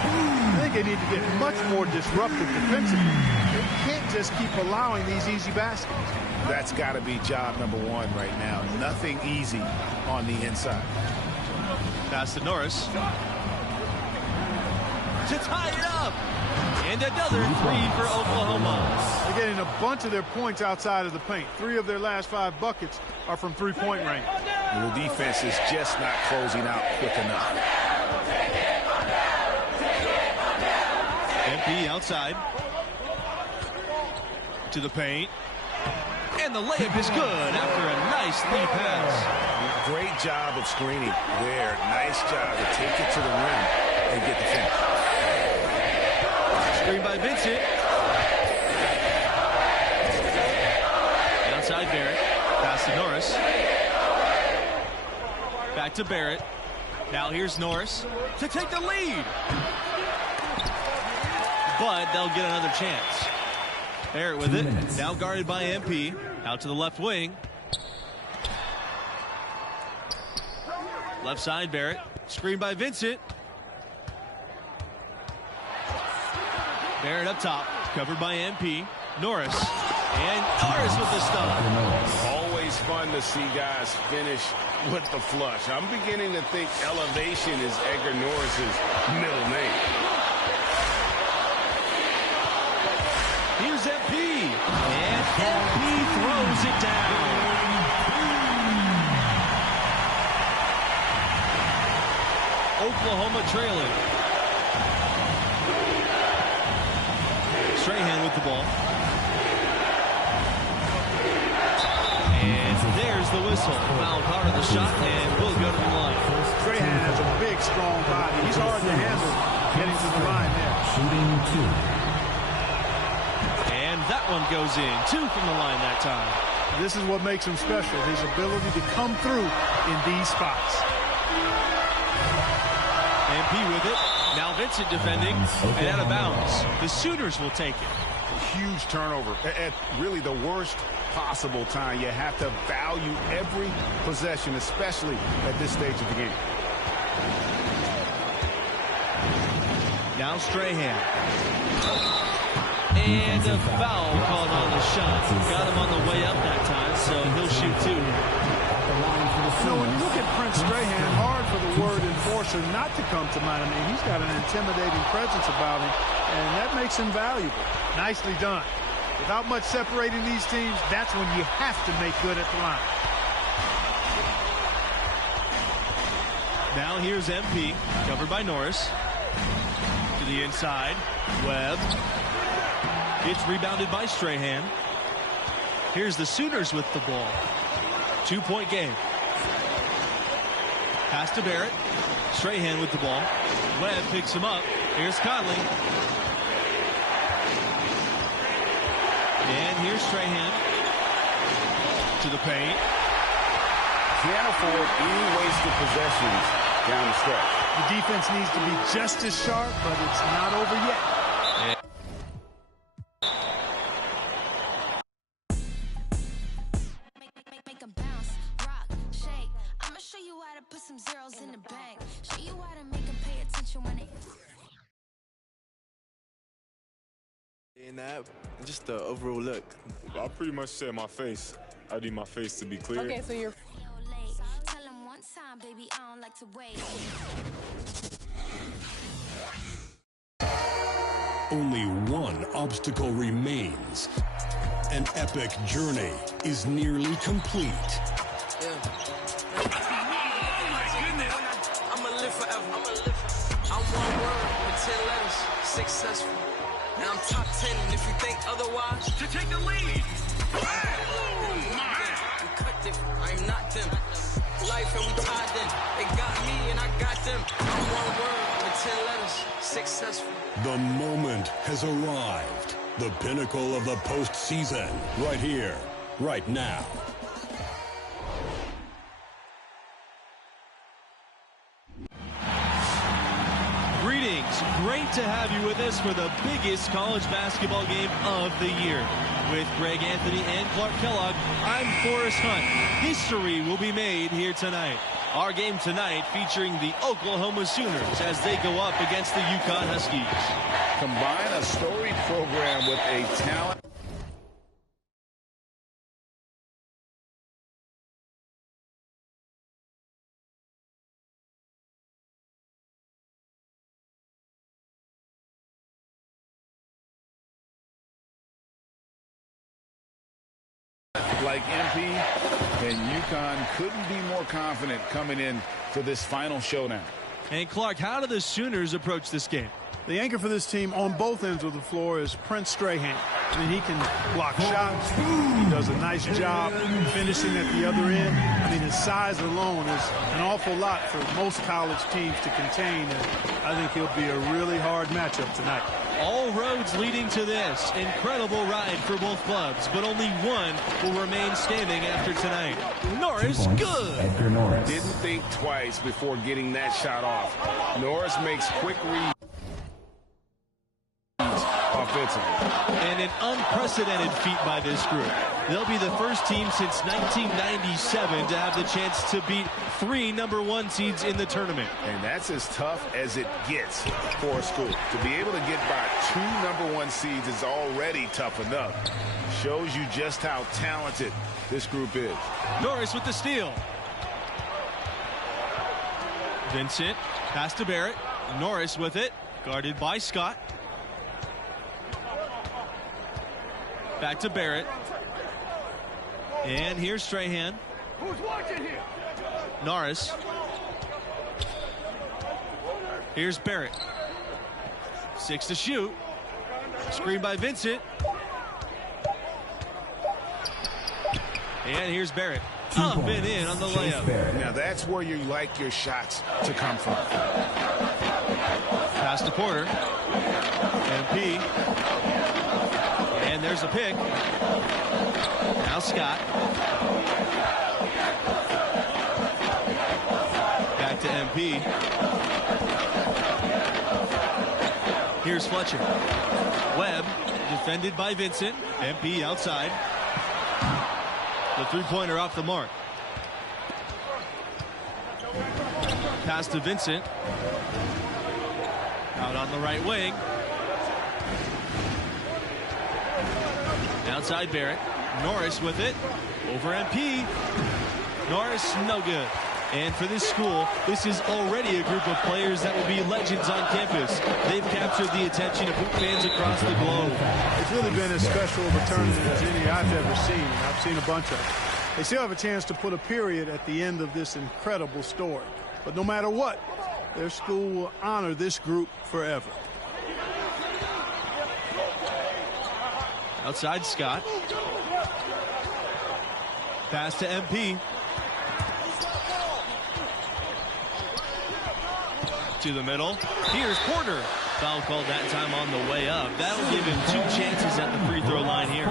I think they need to get much more disruptive defensively. They can't just keep allowing these easy baskets. That's got to be job number one right now. Nothing easy on the inside. Pass to Norris. To tie it up. And another three for Oklahoma. They're getting a bunch of their points outside of the paint. 3 of their last 5 buckets are from three-point range. The defense is just not closing out quick enough. MP outside. To the paint. And the layup is good after a nice lead pass. Great job of screening there. Nice job to take it to the rim and get the finish. Screen by Vincent. Outside Barrett. Pass to Norris. Back to Barrett. Now here's Norris to take the lead. But they'll get another chance. Barrett with it. Now guarded by MP. Out to the left wing. Left side Barrett. Screen by Vincent. Barrett up top. Covered by MP. Norris. And Norris with the stop. Always fun to see guys finish with the flush. I'm beginning to think elevation is Edgar Norris's middle name. Here's MP. And MP throws it down. Oklahoma trailing. Strahan with the ball. And there's the whistle. Foul card of the shot and will go to the line. Strahan has a big, strong body. He's hard to handle getting to the line there. Shooting 2. And that one goes in. 2 from the line that time. This is what makes him special, his ability to come through in these spots. MP with it. Now Vincent defending and out of bounds. The Sooners will take it. Huge turnover at really the worst possible time. You have to value every possession, especially at this stage of the game. Now Strahan. And a foul called on the shot. Got him on the way up that time, so he'll shoot 2. So when you look at Prince Strahan, hard for the word enforcer not to come to mind. I mean, he's got an intimidating presence about him, and that makes him valuable. Nicely done. Without much separating these teams, that's when you have to make good at the line. Now here's MP, covered by Norris. To the inside. Webb. It's rebounded by Strahan. Here's the Sooners with the ball. 2-point game. Pass to Barrett. Strahan with the ball. Webb picks him up. Here's Conley. And here's Strahan. To the paint. Can't afford any wasted possessions down the stretch. The defense needs to be just as sharp, but it's not over yet. In that, just the overall look. I pretty much said my face. I need my face to be clear. Okay, so you're Tell him one time, baby, I don't like to wait. Only one obstacle remains. An epic journey is nearly complete. I'ma live forever. I'm one word with 10 letters. Successful. Now I'm top 10, and if you think otherwise, to take the lead. I'm cut different. I'm not them. Life and we tied them. They got me and I got them. I'm one word with 10 letters. Successful. The moment has arrived. The pinnacle of the postseason. Right here, right now. Greetings. Great to have you with us for the biggest college basketball game of the year. With Greg Anthony and Clark Kellogg, I'm Forrest Hunt. History will be made here tonight. Our game tonight featuring the Oklahoma Sooners as they go up against the UConn Huskies. Combine a storied program with a talent. Like MP, and UConn couldn't be more confident coming in to this final showdown. And Clark, how do the Sooners approach this game? The anchor for this team on both ends of the floor is Prince Strahan. I mean, he can block shots. He does a nice job finishing at the other end. I mean, his size alone is an awful lot for most college teams to contain, and I think he'll be a really hard matchup tonight. All roads leading to this incredible ride for both clubs, but only one will remain standing after tonight. Norris, good. Didn't think twice before getting that shot off. Norris makes quick reads offensively. And an unprecedented feat by this group. They'll be the first team since 1997 to have the chance to beat 3 #1 seeds in the tournament. And that's as tough as it gets for a school. To be able to get by 2 #1 seeds is already tough enough. Shows you just how talented this group is. Norris with the steal. Vincent, pass to Barrett. Norris with it, guarded by Scott. Back to Barrett. And here's Strahan. Who's watching here? Norris. Here's Barrett. 6 to shoot. Screen by Vincent. And here's Barrett. Up and in on the layup. Now that's where you like your shots to come from. Pass to Porter. MP. And there's a pick. Now Scott. Back to MP. Here's Fletcher. Webb defended by Vincent. MP outside. The three-pointer off the mark. Pass to Vincent. Out on the right wing. Outside Barrett. Norris with it. Over MP. Norris, no good. And for this school, this is already a group of players that will be legends on campus. They've captured the attention of hoop fans across the globe. It's really been as special of a tournament as any I've ever seen. I've seen a bunch of them. They still have a chance to put a period at the end of this incredible story. But no matter what, their school will honor this group forever. Outside Scott. Pass to MP. To the middle. Here's Porter. Foul called that time on the way up. That'll give him 2 chances at the free throw line here.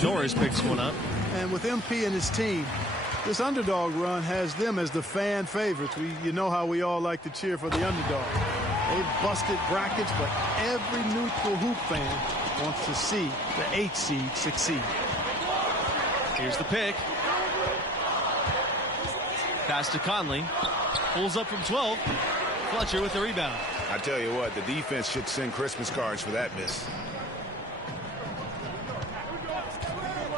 Norris picks one up. And with MP and his team, this underdog run has them as the fan favorites. You know how we all like to cheer for the underdog. They've busted brackets, but every neutral hoop fan wants to see the 8 seed succeed. Here's the pick. Pass to Conley. Pulls up from 12. Fletcher with the rebound. I tell you what, the defense should send Christmas cards for that miss.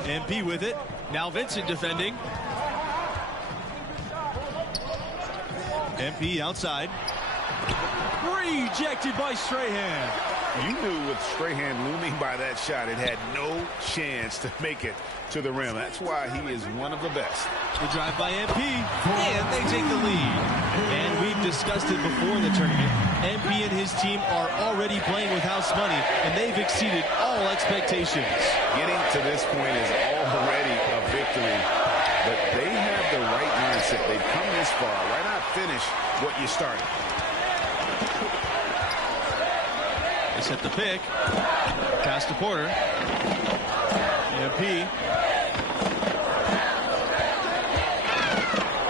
MP with it. Now Vincent defending. MP outside. Rejected by Strahan. You knew with Strahan looming by that shot, it had no chance to make it to the rim. That's why he is one of the best. The drive by MP, and they take the lead. And we've discussed it before the tournament. MP and his team are already playing with house money, and they've exceeded all expectations. Getting to this point is already a victory, but they have the right mindset. They've come this far. Why not finish what you started? They set the pick. Pass to Porter. MP.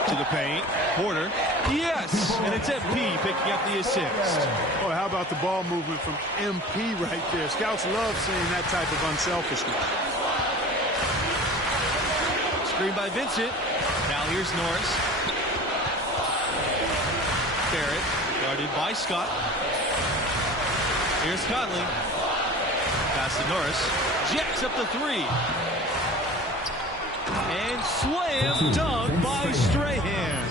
To the paint. Porter. Yes! And it's MP picking up the assist. Boy, how about the ball movement from MP right there? Scouts love seeing that type of unselfishness. Screen by Vincent. Now here's Norris. Barrett, guarded by Scott. Here's Conley. Pass to Norris. Jacks up the three. And slam dunk by Strahan.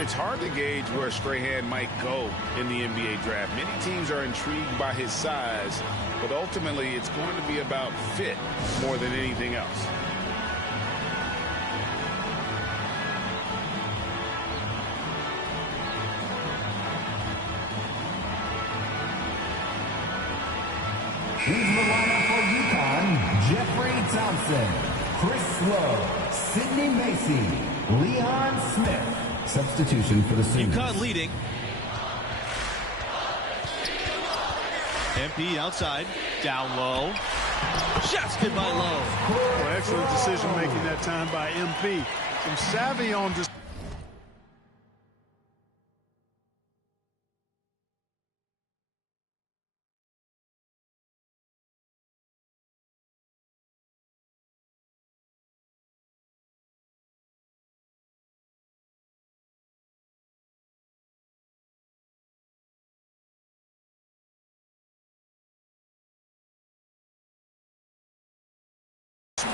It's hard to gauge where Strahan might go in the NBA draft. Many teams are intrigued by his size, but ultimately it's going to be about fit more than anything else. Into the lineup for UConn, Jeffrey Thompson, Chris Lowe, Sidney Macy, Leon Smith. Substitution for the Sooners. UConn leading. MP outside, down low. Shots good by Lowe. Oh, excellent decision making that time by MP. Some savvy on this.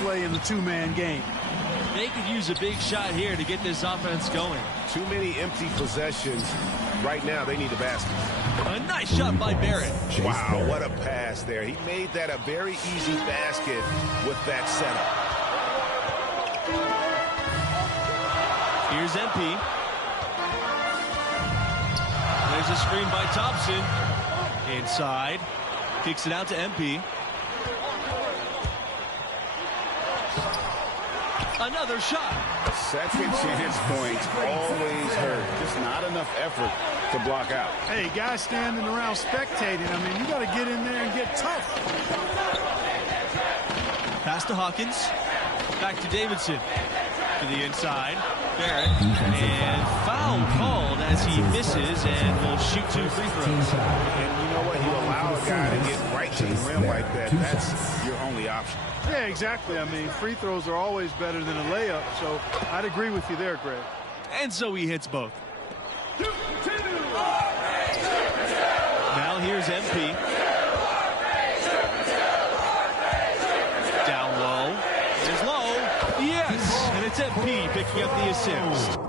Play in the two-man game. They could use a big shot here to get this offense going. Too many empty possessions. Right now, they need a basket. A nice shot by Barrett. Wow, what a pass there. He made that a very easy basket with that setup. Here's MP. There's a screen by Thompson. Inside. Kicks it out to MP. Another shot. Second chance points always hurt. Just not enough effort to block out. Hey, guys standing around spectating. I mean, you got to get in there and get tough. Pass to Hawkins. Back to Davidson. To the inside. Barrett. And foul called as he misses and will shoot 2 free throws. And you know what? You allow a guy to get right to the rim like that. That's your only option. Yeah, exactly. I mean, free throws are always better than a layup, so I'd agree with you there, Greg. And so he hits both. Now here's MP. Down low. There's Low. Yes! And it's MP picking up the assist.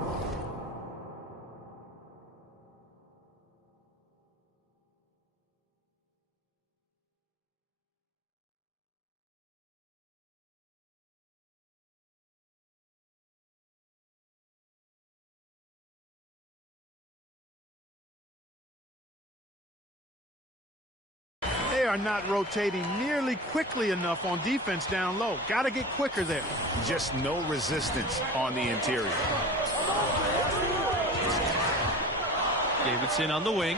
They are not rotating nearly quickly enough on defense down low. Got to get quicker there. Just no resistance on the interior. Davidson on the wing.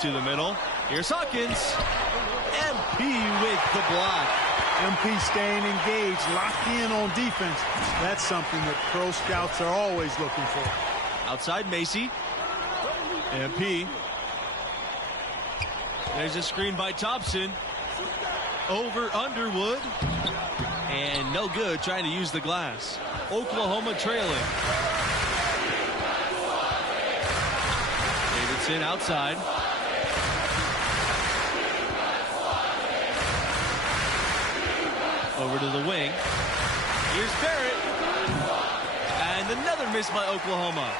To the middle. Here's Hawkins. MP with the block. MP staying engaged, locked in on defense. That's something that pro scouts are always looking for. Outside Macy. MP. There's a screen by Thompson. Over Underwood. And no good trying to use the glass. Oklahoma trailing. Davidson outside. Over to the wing. Here's Barrett. And another miss by Oklahoma.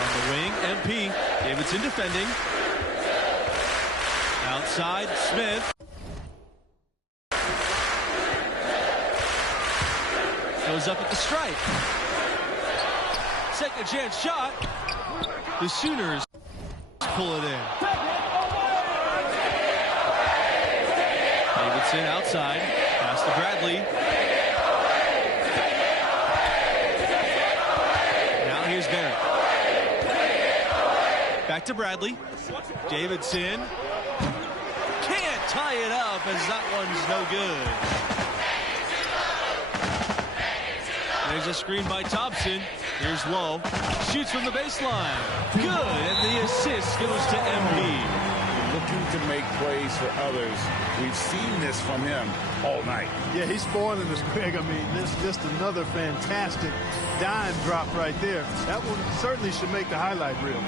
On the wing, MP. Davidson defending. Outside, Smith. Goes up at the stripe. Second chance shot. The Sooners pull it in. Davidson outside. Pass to Bradley. Now here's Barrett. Back to Bradley. Davidson. Can't tie it up as that one's no good. There's a screen by Thompson. Here's Lowe. Shoots from the baseline. Good. And the assist goes to MP. Looking to make plays for others. We've seen this from him all night. Yeah, he's spoiling us, Greg. I mean, this is just another fantastic dime drop right there. That one certainly should make the highlight reel.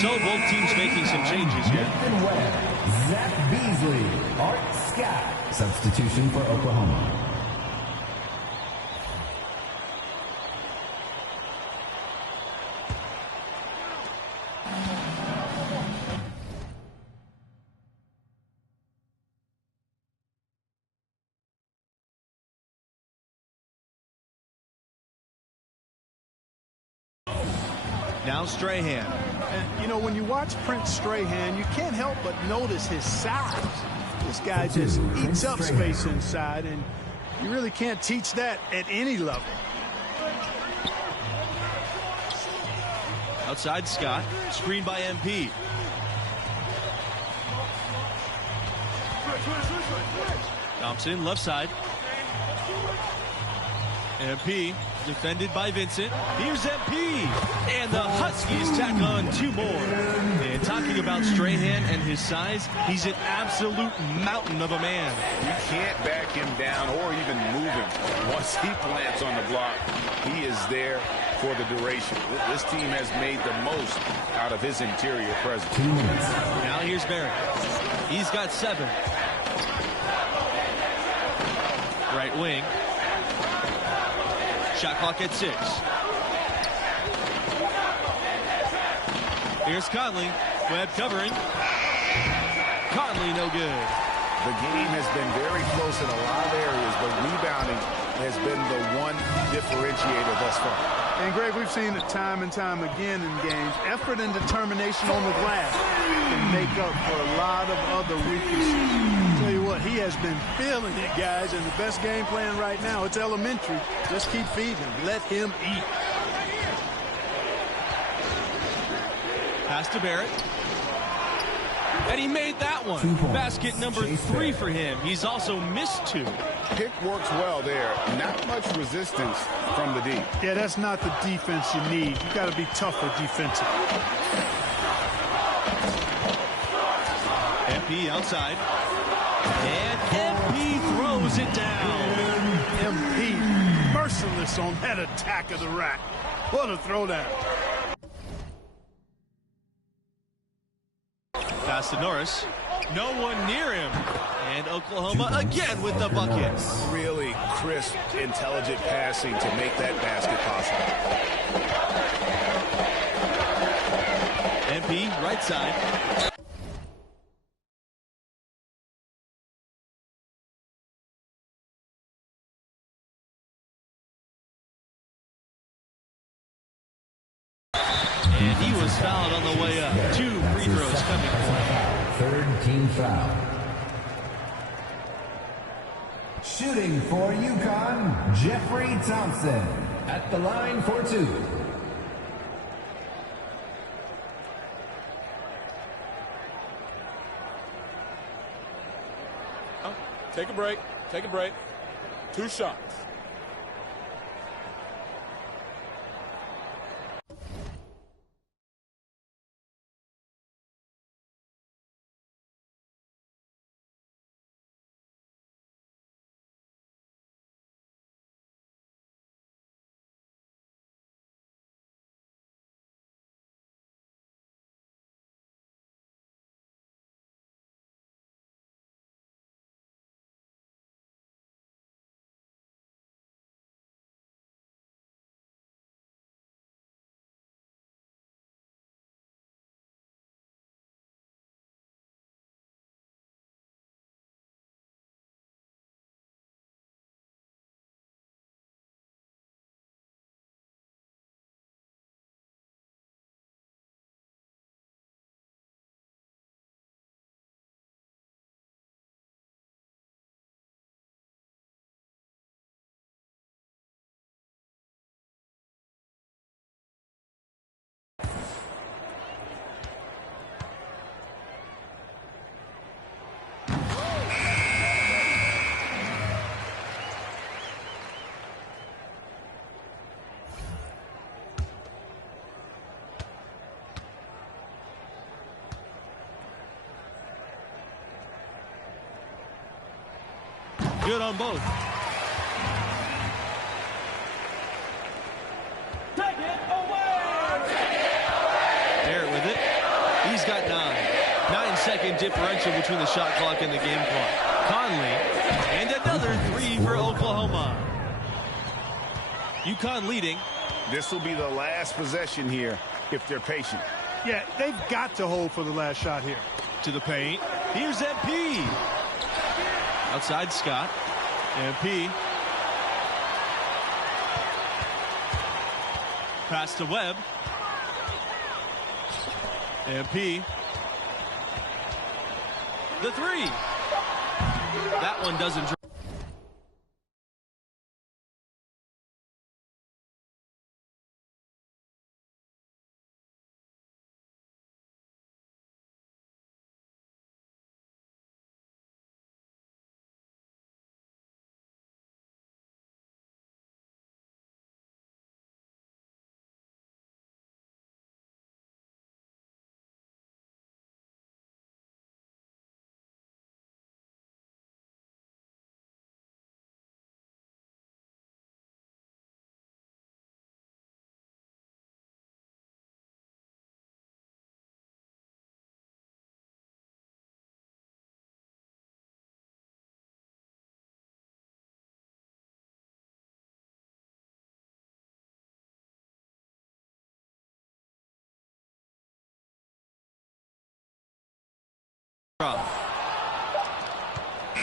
So both teams making some changes here. Nathan Webb, Zach Beasley, Art Scott. Substitution for Oklahoma. Now Strahan. And, you know, when you watch Prince Strahan, you can't help but notice his size. This guy just eats up space inside, and you really can't teach that at any level. Outside Scott. Screen by MP. Thompson, left side. MP, defended by Vincent. Here's MP. And the Huskies tack on two more. And talking about Strahan and his size, he's an absolute mountain of a man. You can't back him down or even move him. Once he plants on the block, he is there for the duration. This team has made the most out of his interior presence. Now here's Barrett. He's got 7. Right wing. Shot clock at 6. Here's Conley. Webb covering. Conley no good. The game has been very close in a lot of areas, but rebounding has been the one differentiator thus far. And, Greg, we've seen it time and time again in games. Effort and determination on the glass can make up for a lot of other weaknesses. Tell you what, he has been feeling it, guys, and the best game plan right now, it's elementary. Just keep feeding him. Let him eat. Pass to Barrett. And he made that one. Basket number 3 for him. He's also missed 2. Pick works well there. Not much resistance from the D. Yeah, that's not the defense you need. You got to be tougher defensively. MP outside. And MP throws it down. MP merciless on that attack of the rack. What a throwdown. Pass to Norris. No one near him. And Oklahoma again with the bucket. Really crisp, intelligent passing to make that basket possible. MP right side. And he was fouled on the way up. 2 free throws coming for him. Third team foul. Shooting for UConn, Jeffrey Thompson at the line for 2. Take a break. Take a break. 2 shots. Good on both. Barrett with it. He's got 9-second differential between the shot clock and the game clock. Conley, and another 3 for Oklahoma. UConn leading. This will be the last possession here if they're patient. Yeah, they've got to hold for the last shot here. To the paint. Here's MP. Outside Scott. MP. Pass to Webb. MP. The 3. That one doesn't drop.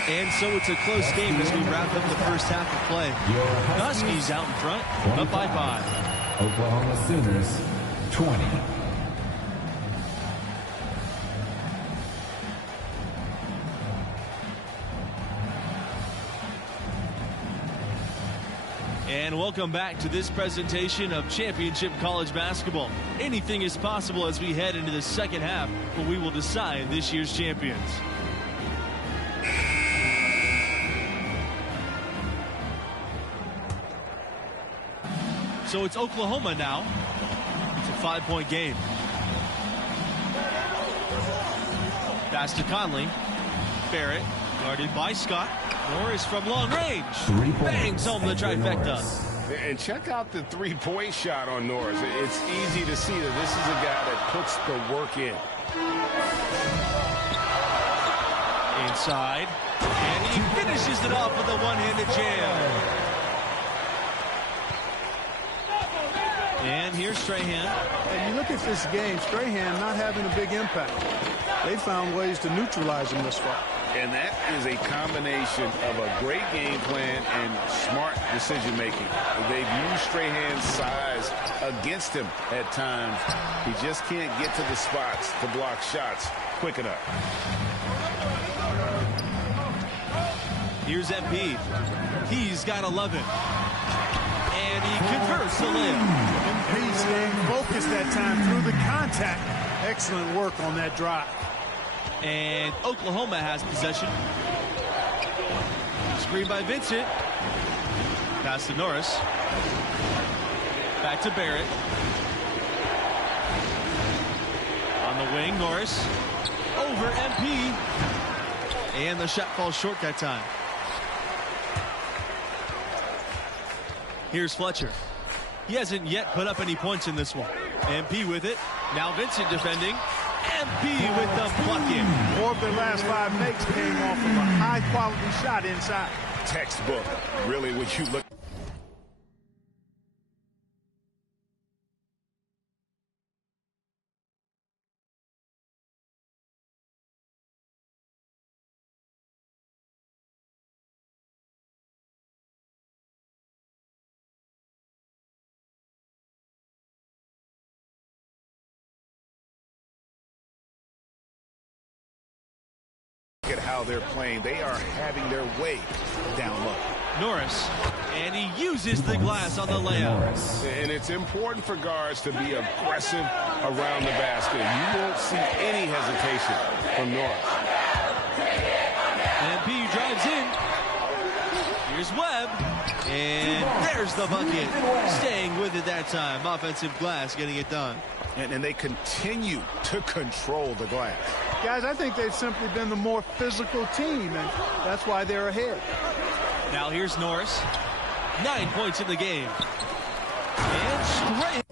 And so it's a close game as we wrap up the first half of play. Huskies out in front, up by 5. Oklahoma Sooners, 20. And welcome back to this presentation of Championship College Basketball. Anything is possible as we head into the second half, where we will decide this year's champions. So it's Oklahoma now. It's a 5-point game. Pass to Conley. Barrett, guarded by Scott. Norris from long range. Bangs home the trifecta. And check out the three-point shot on Norris. It's easy to see that this is a guy that puts the work in. Inside. And he finishes it off with a one-handed jam. And here's Strahan. And you look at this game, Strahan not having a big impact. They found ways to neutralize him this far. And that is a combination of a great game plan and smart decision-making. They've used Strahan's size against him at times. He just can't get to the spots to block shots quick enough. Here's MP. He's got 11. And he converts the layup. MP staying focused that time through the contact. Excellent work on that drive. And Oklahoma has possession. Screen by Vincent. Pass to Norris. Back to Barrett. On the wing, Norris. Over MP. And the shot falls short that time. Here's Fletcher. He hasn't yet put up any points in this one. MP with it. Now Vincent defending. MP with the bucket. 4 of their last 5 makes came off of a high-quality shot inside. Textbook, really, when you look. At how they're playing. They are having their way down low. Norris, and he uses the glass on the layup. And it's important for guards to be aggressive around the basket. You won't see any hesitation from Norris. MP drives in. Here's Webb. And there's the bucket. Staying with it that time. Offensive glass getting it done. And they continue to control the glass. Guys, I think they've simply been the more physical team, and that's why they're ahead. Now here's Norris. 9 points in the game. And straight.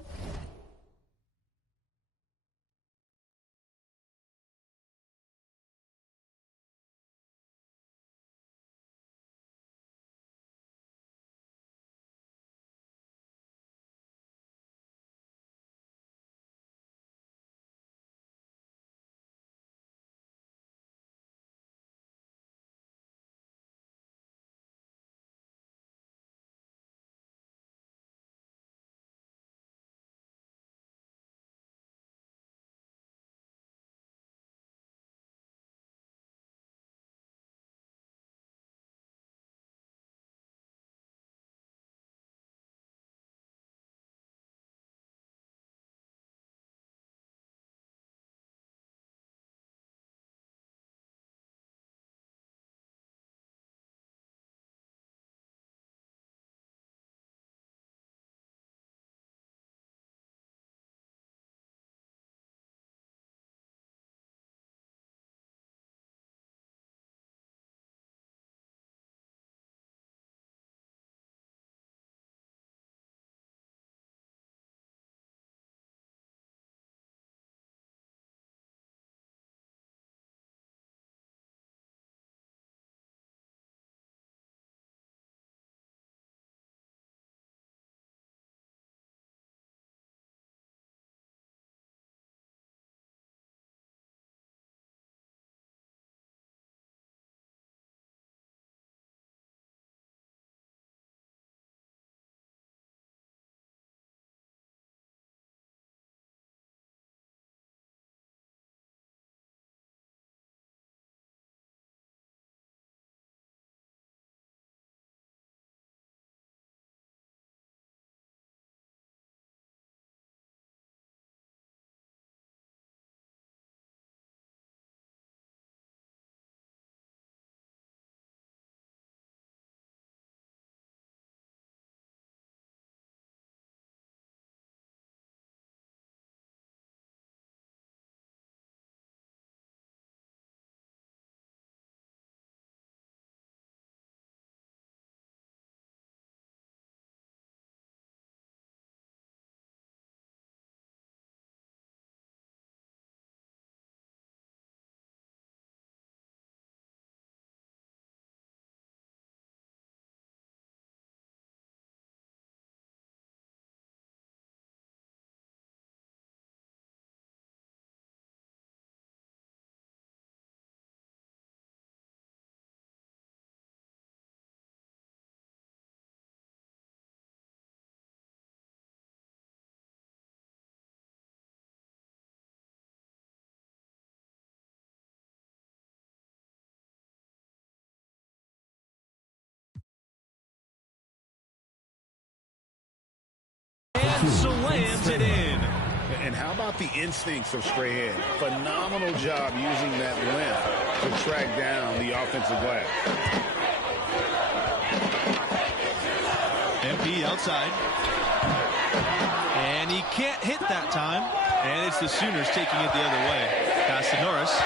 And slams it in. And how about the instincts of Strahan? Phenomenal job using that length to track down the offensive glass. MP outside. And he can't hit that time. And it's the Sooners taking it the other way. Pass to Norris.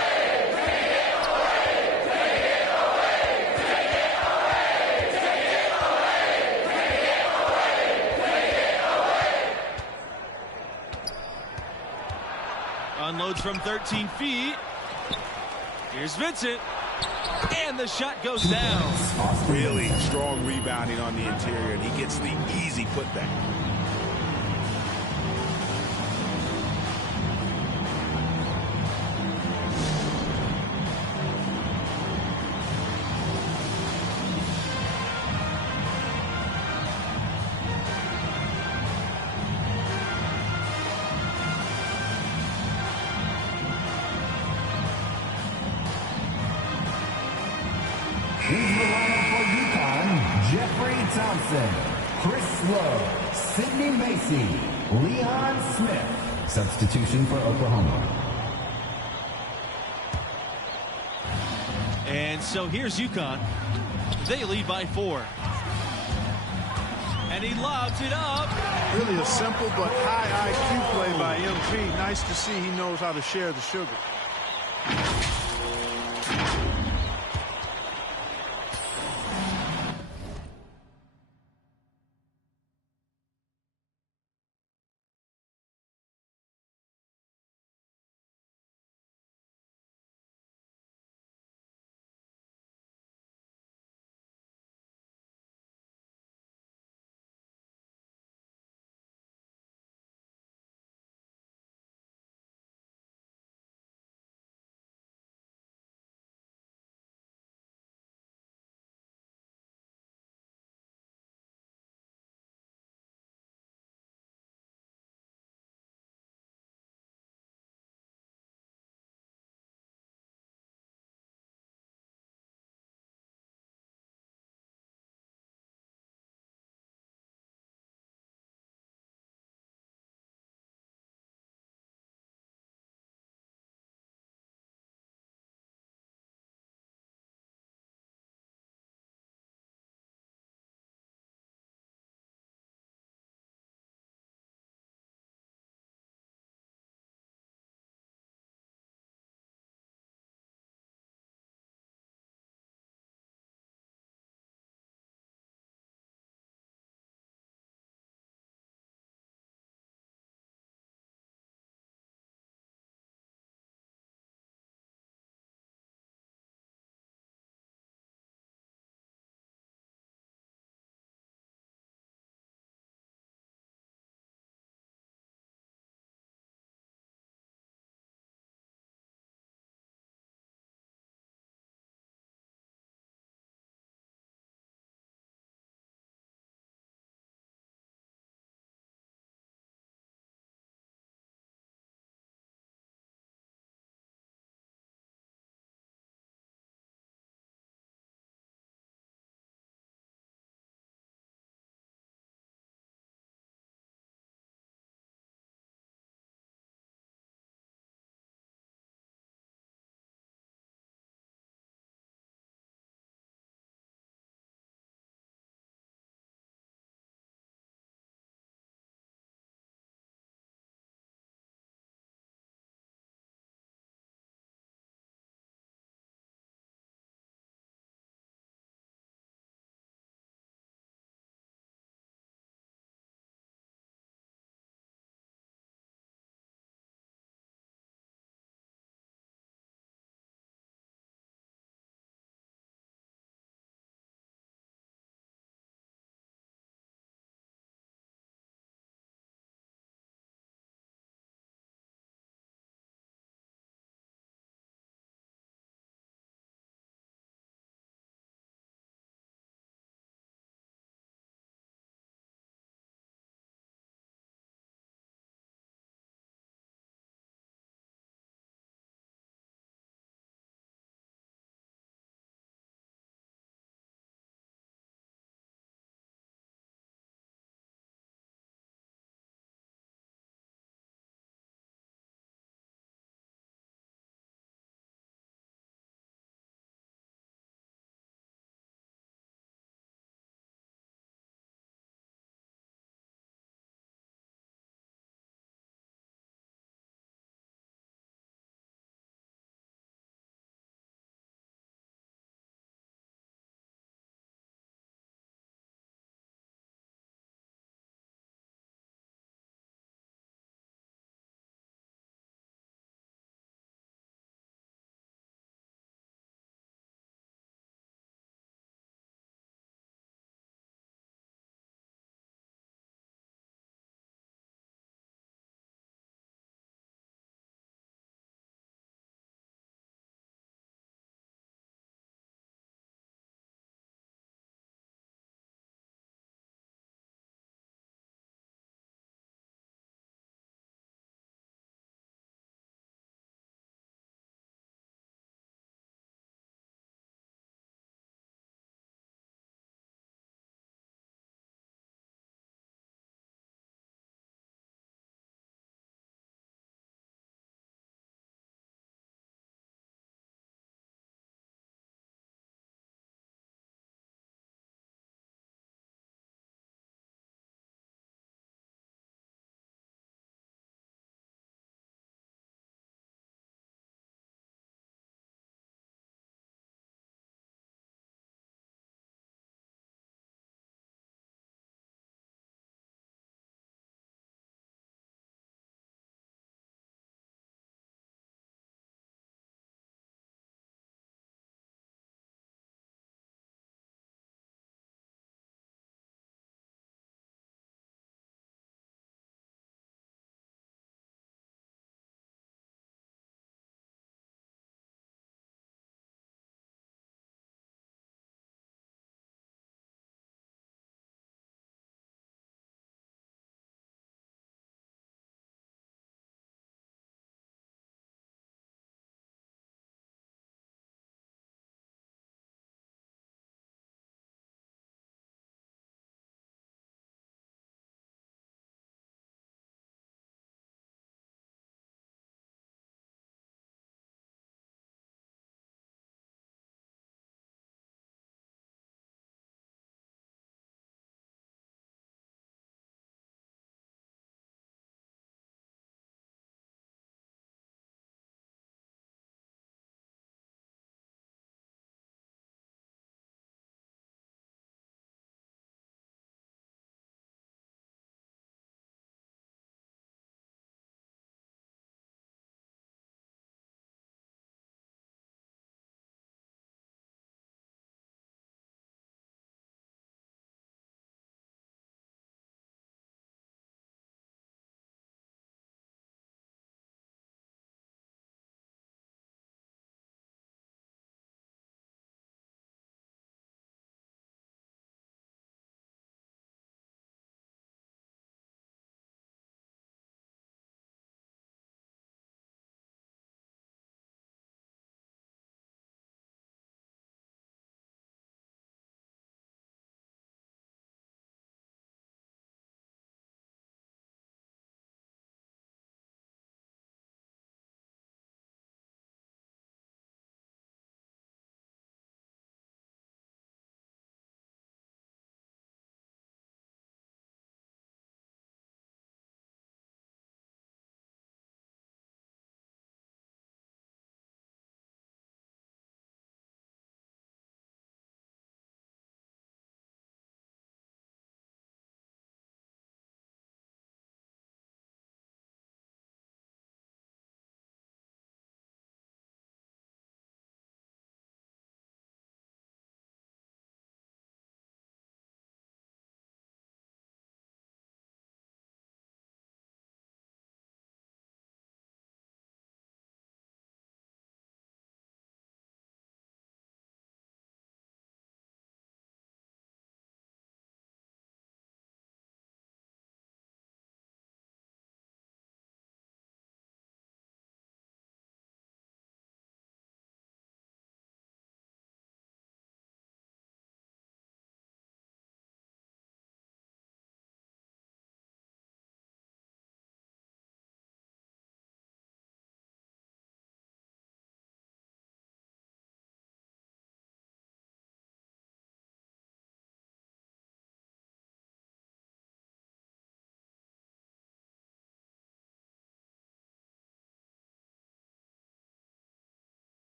Unloads from 13 feet. Here's Vincent. And the shot goes down. Really strong rebounding on the interior, and he gets the easy putback. Here's the lineup for UConn: Jeffrey Thompson, Chris Lowe, Sidney Macy, Leon Smith. Substitution for Oklahoma. And so here's UConn. They lead by 4. And he lobs it up. Really a simple but high IQ play by MP. Nice to see he knows how to share the sugar.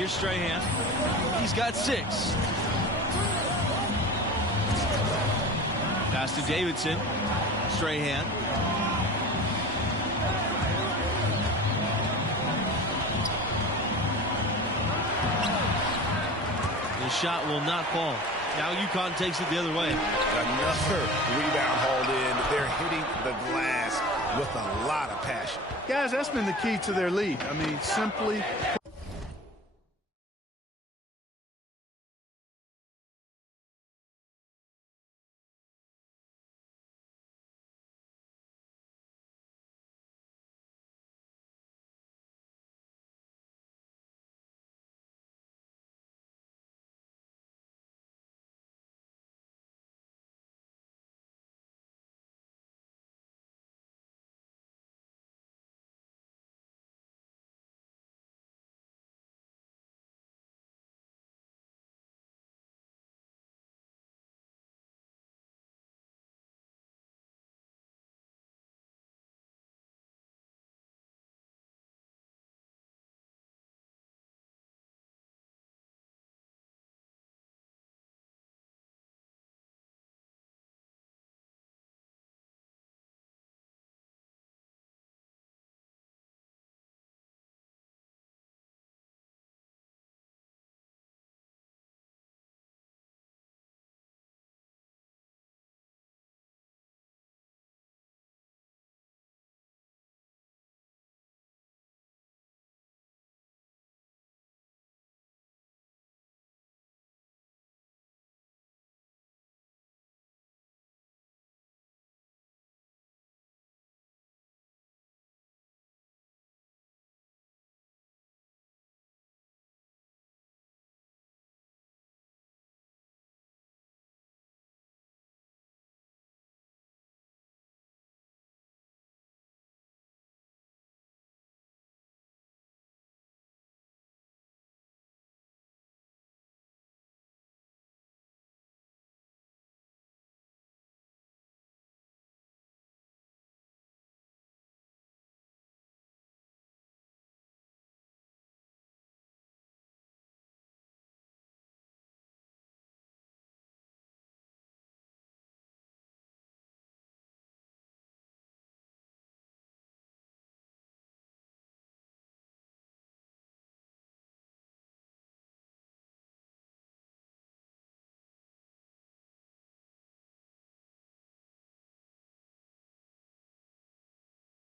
Here's Strahan. He's got 6. Pass to Davidson. Strahan. The shot will not fall. Now UConn takes it the other way. Another rebound hauled in. They're hitting the glass with a lot of passion. Guys, that's been the key to their lead. I mean, simply...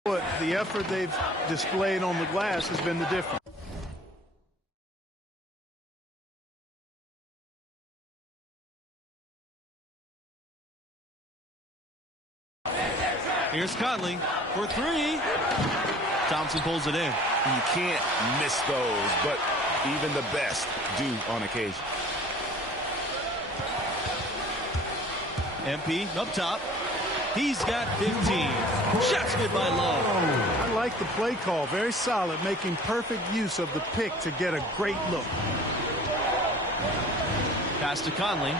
But the effort they've displayed on the glass has been the difference. Here's Conley for 3. Thompson pulls it in. You can't miss those, but even the best do on occasion. MP up top. He's got 15. Shots good by Lowe. I like the play call. Very solid, making perfect use of the pick to get a great look. Pass to Conley.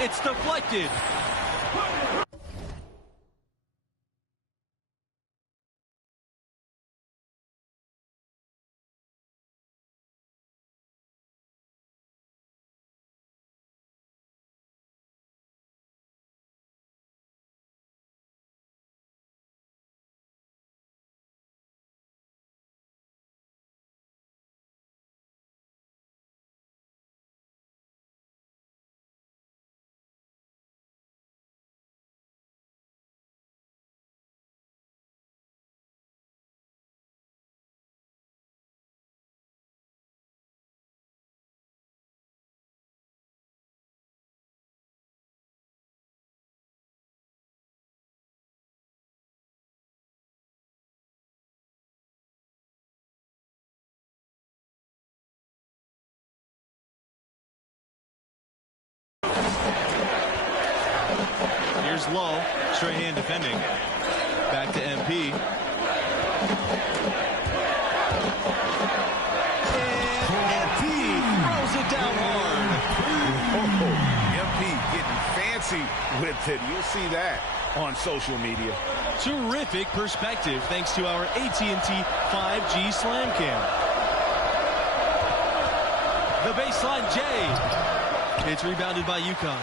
It's deflected. Here's Lowe. Strahan defending. Back to MP. And MP throws it down hard. MP getting fancy with it. You'll see that on social media. Terrific perspective thanks to our AT&T 5G Slam Cam. The baseline, Jay. It's rebounded by UConn.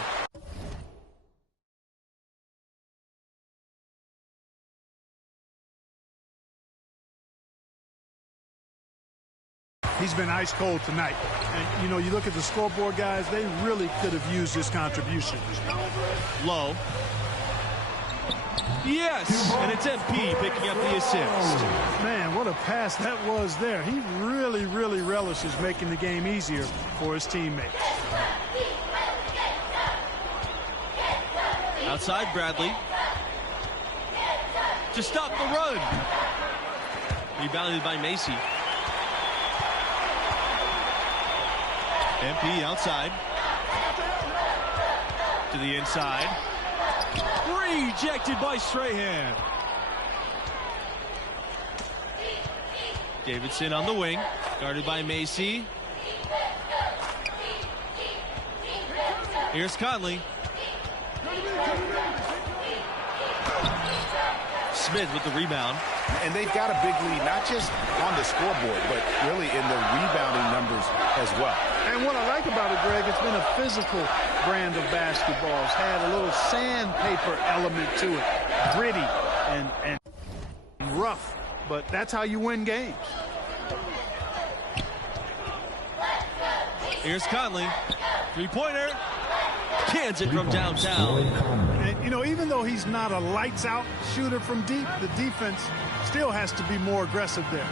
He's been ice cold tonight. And, you know, you look at the scoreboard, guys, they really could have used his contribution. Low. Yes, and it's MP picking up the assist. Man, what a pass that was there. He really, really relishes making the game easier for his teammates. Outside, Bradley. To stop the run. Rebounded by Macy. MP outside. To the inside. Rejected by Strahan. Davidson on the wing. Guarded by Macy. Here's Conley. Smith with the rebound. And they've got a big lead, not just on the scoreboard, but really in the rebounding numbers as well. And what I like about it, Greg, it's been a physical brand of basketball. It's had a little sandpaper element to it. Gritty and rough, but that's how you win games. Here's Conley. Three-pointer. Cans it from downtown. And, you know, even though he's not a lights-out shooter from deep, the defense still has to be more aggressive there.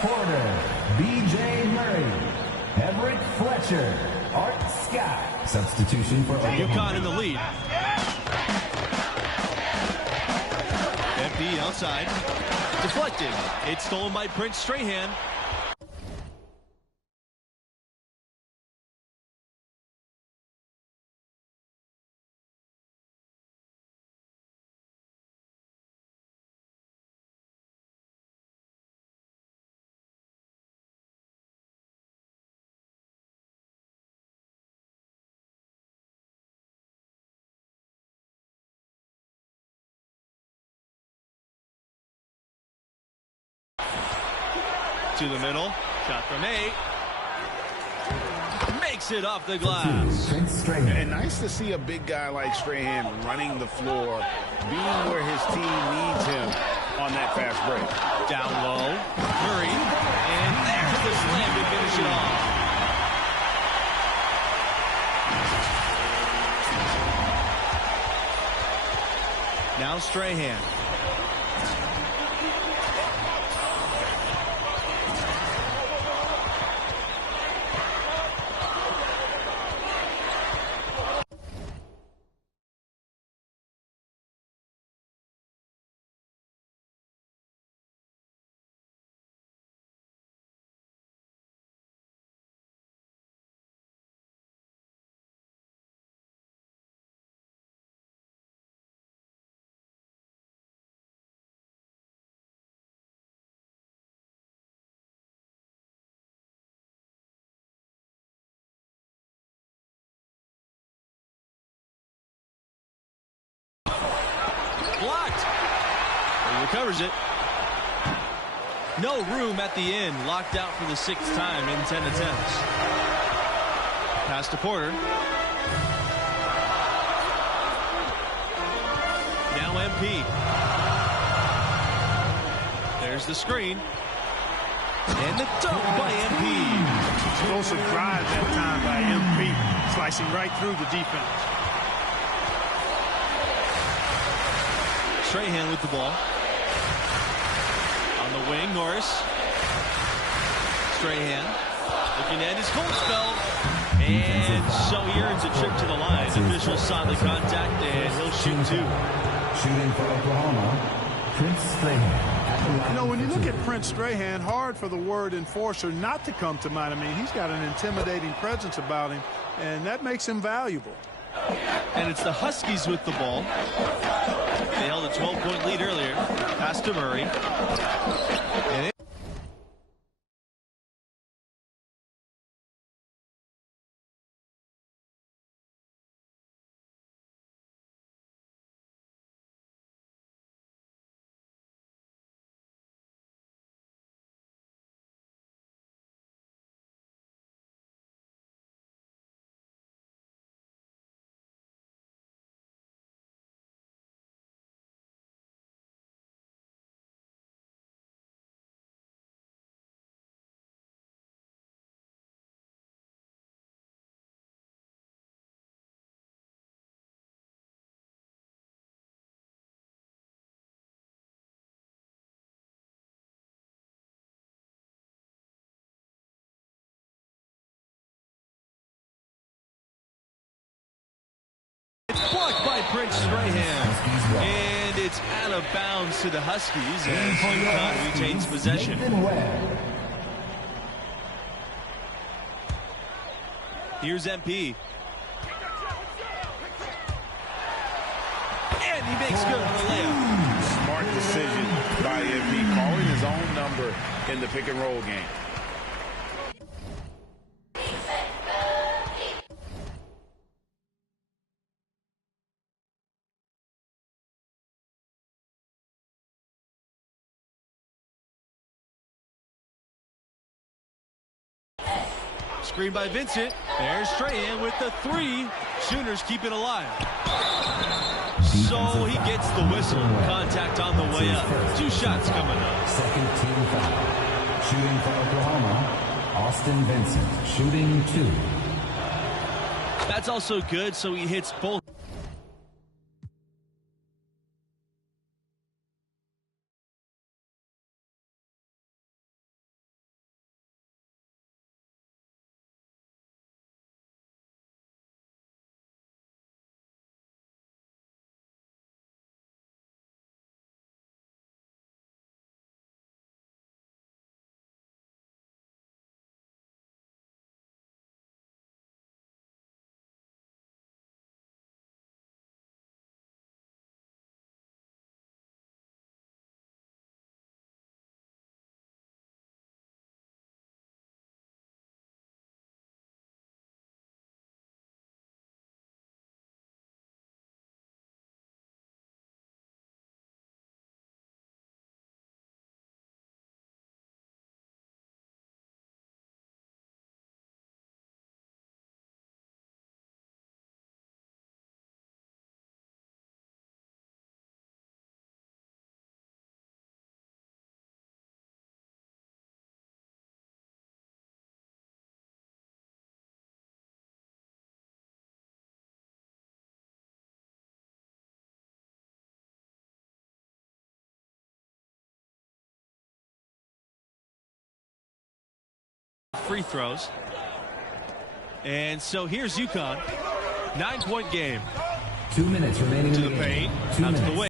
Porter, B.J. Murray, Everett Fletcher, Art Scott. Substitution for UConn in the lead. MP outside. Deflected. It's stolen by Prince Strahan. To the middle. Shot from 8. Makes it off the glass. And nice to see a big guy like Strahan running the floor, being where his team needs him on that fast break. Down low. Murray. And there's the slam to finish it off. Now Strahan. Blocked. He recovers it. No room at the end. Locked out for the 6th time in 10 attempts. Pass to Porter. Now MP. There's the screen. And the dunk by MP. Explosive drive that time by MP. Slicing right through the defense. Strahan with the ball. On the wing, Norris. Strahan looking at his cold spell. And so he earns a trip to the line. Officials saw the contact, and he'll shoot 2. Shooting for Oklahoma, Prince Strahan. You know, when you look at Prince Strahan, hard for the word enforcer not to come to mind. I mean, he's got an intimidating presence about him, and that makes him valuable. And it's the Huskies with the ball. They held a 12-point lead earlier. Pass to Murray. And it's blocked by Prince Strahan. And it's out of bounds to the Huskies as UConn retains possession. Here's MP. And he makes good on the layup. Smart decision by MP, calling his own number in the pick and roll game. Screen by Vincent. There's Strahan with the 3. Sooners keep it alive. So he gets the whistle. Contact on the way up. 2 shots coming up. Second team foul. Shooting for Oklahoma, Austin Vincent. Shooting 2. That's also good, so he hits both. free throws. And so here's UConn. 9-point game. 2 minutes remaining to in the the game. paint, 2 out to the minutes. wing.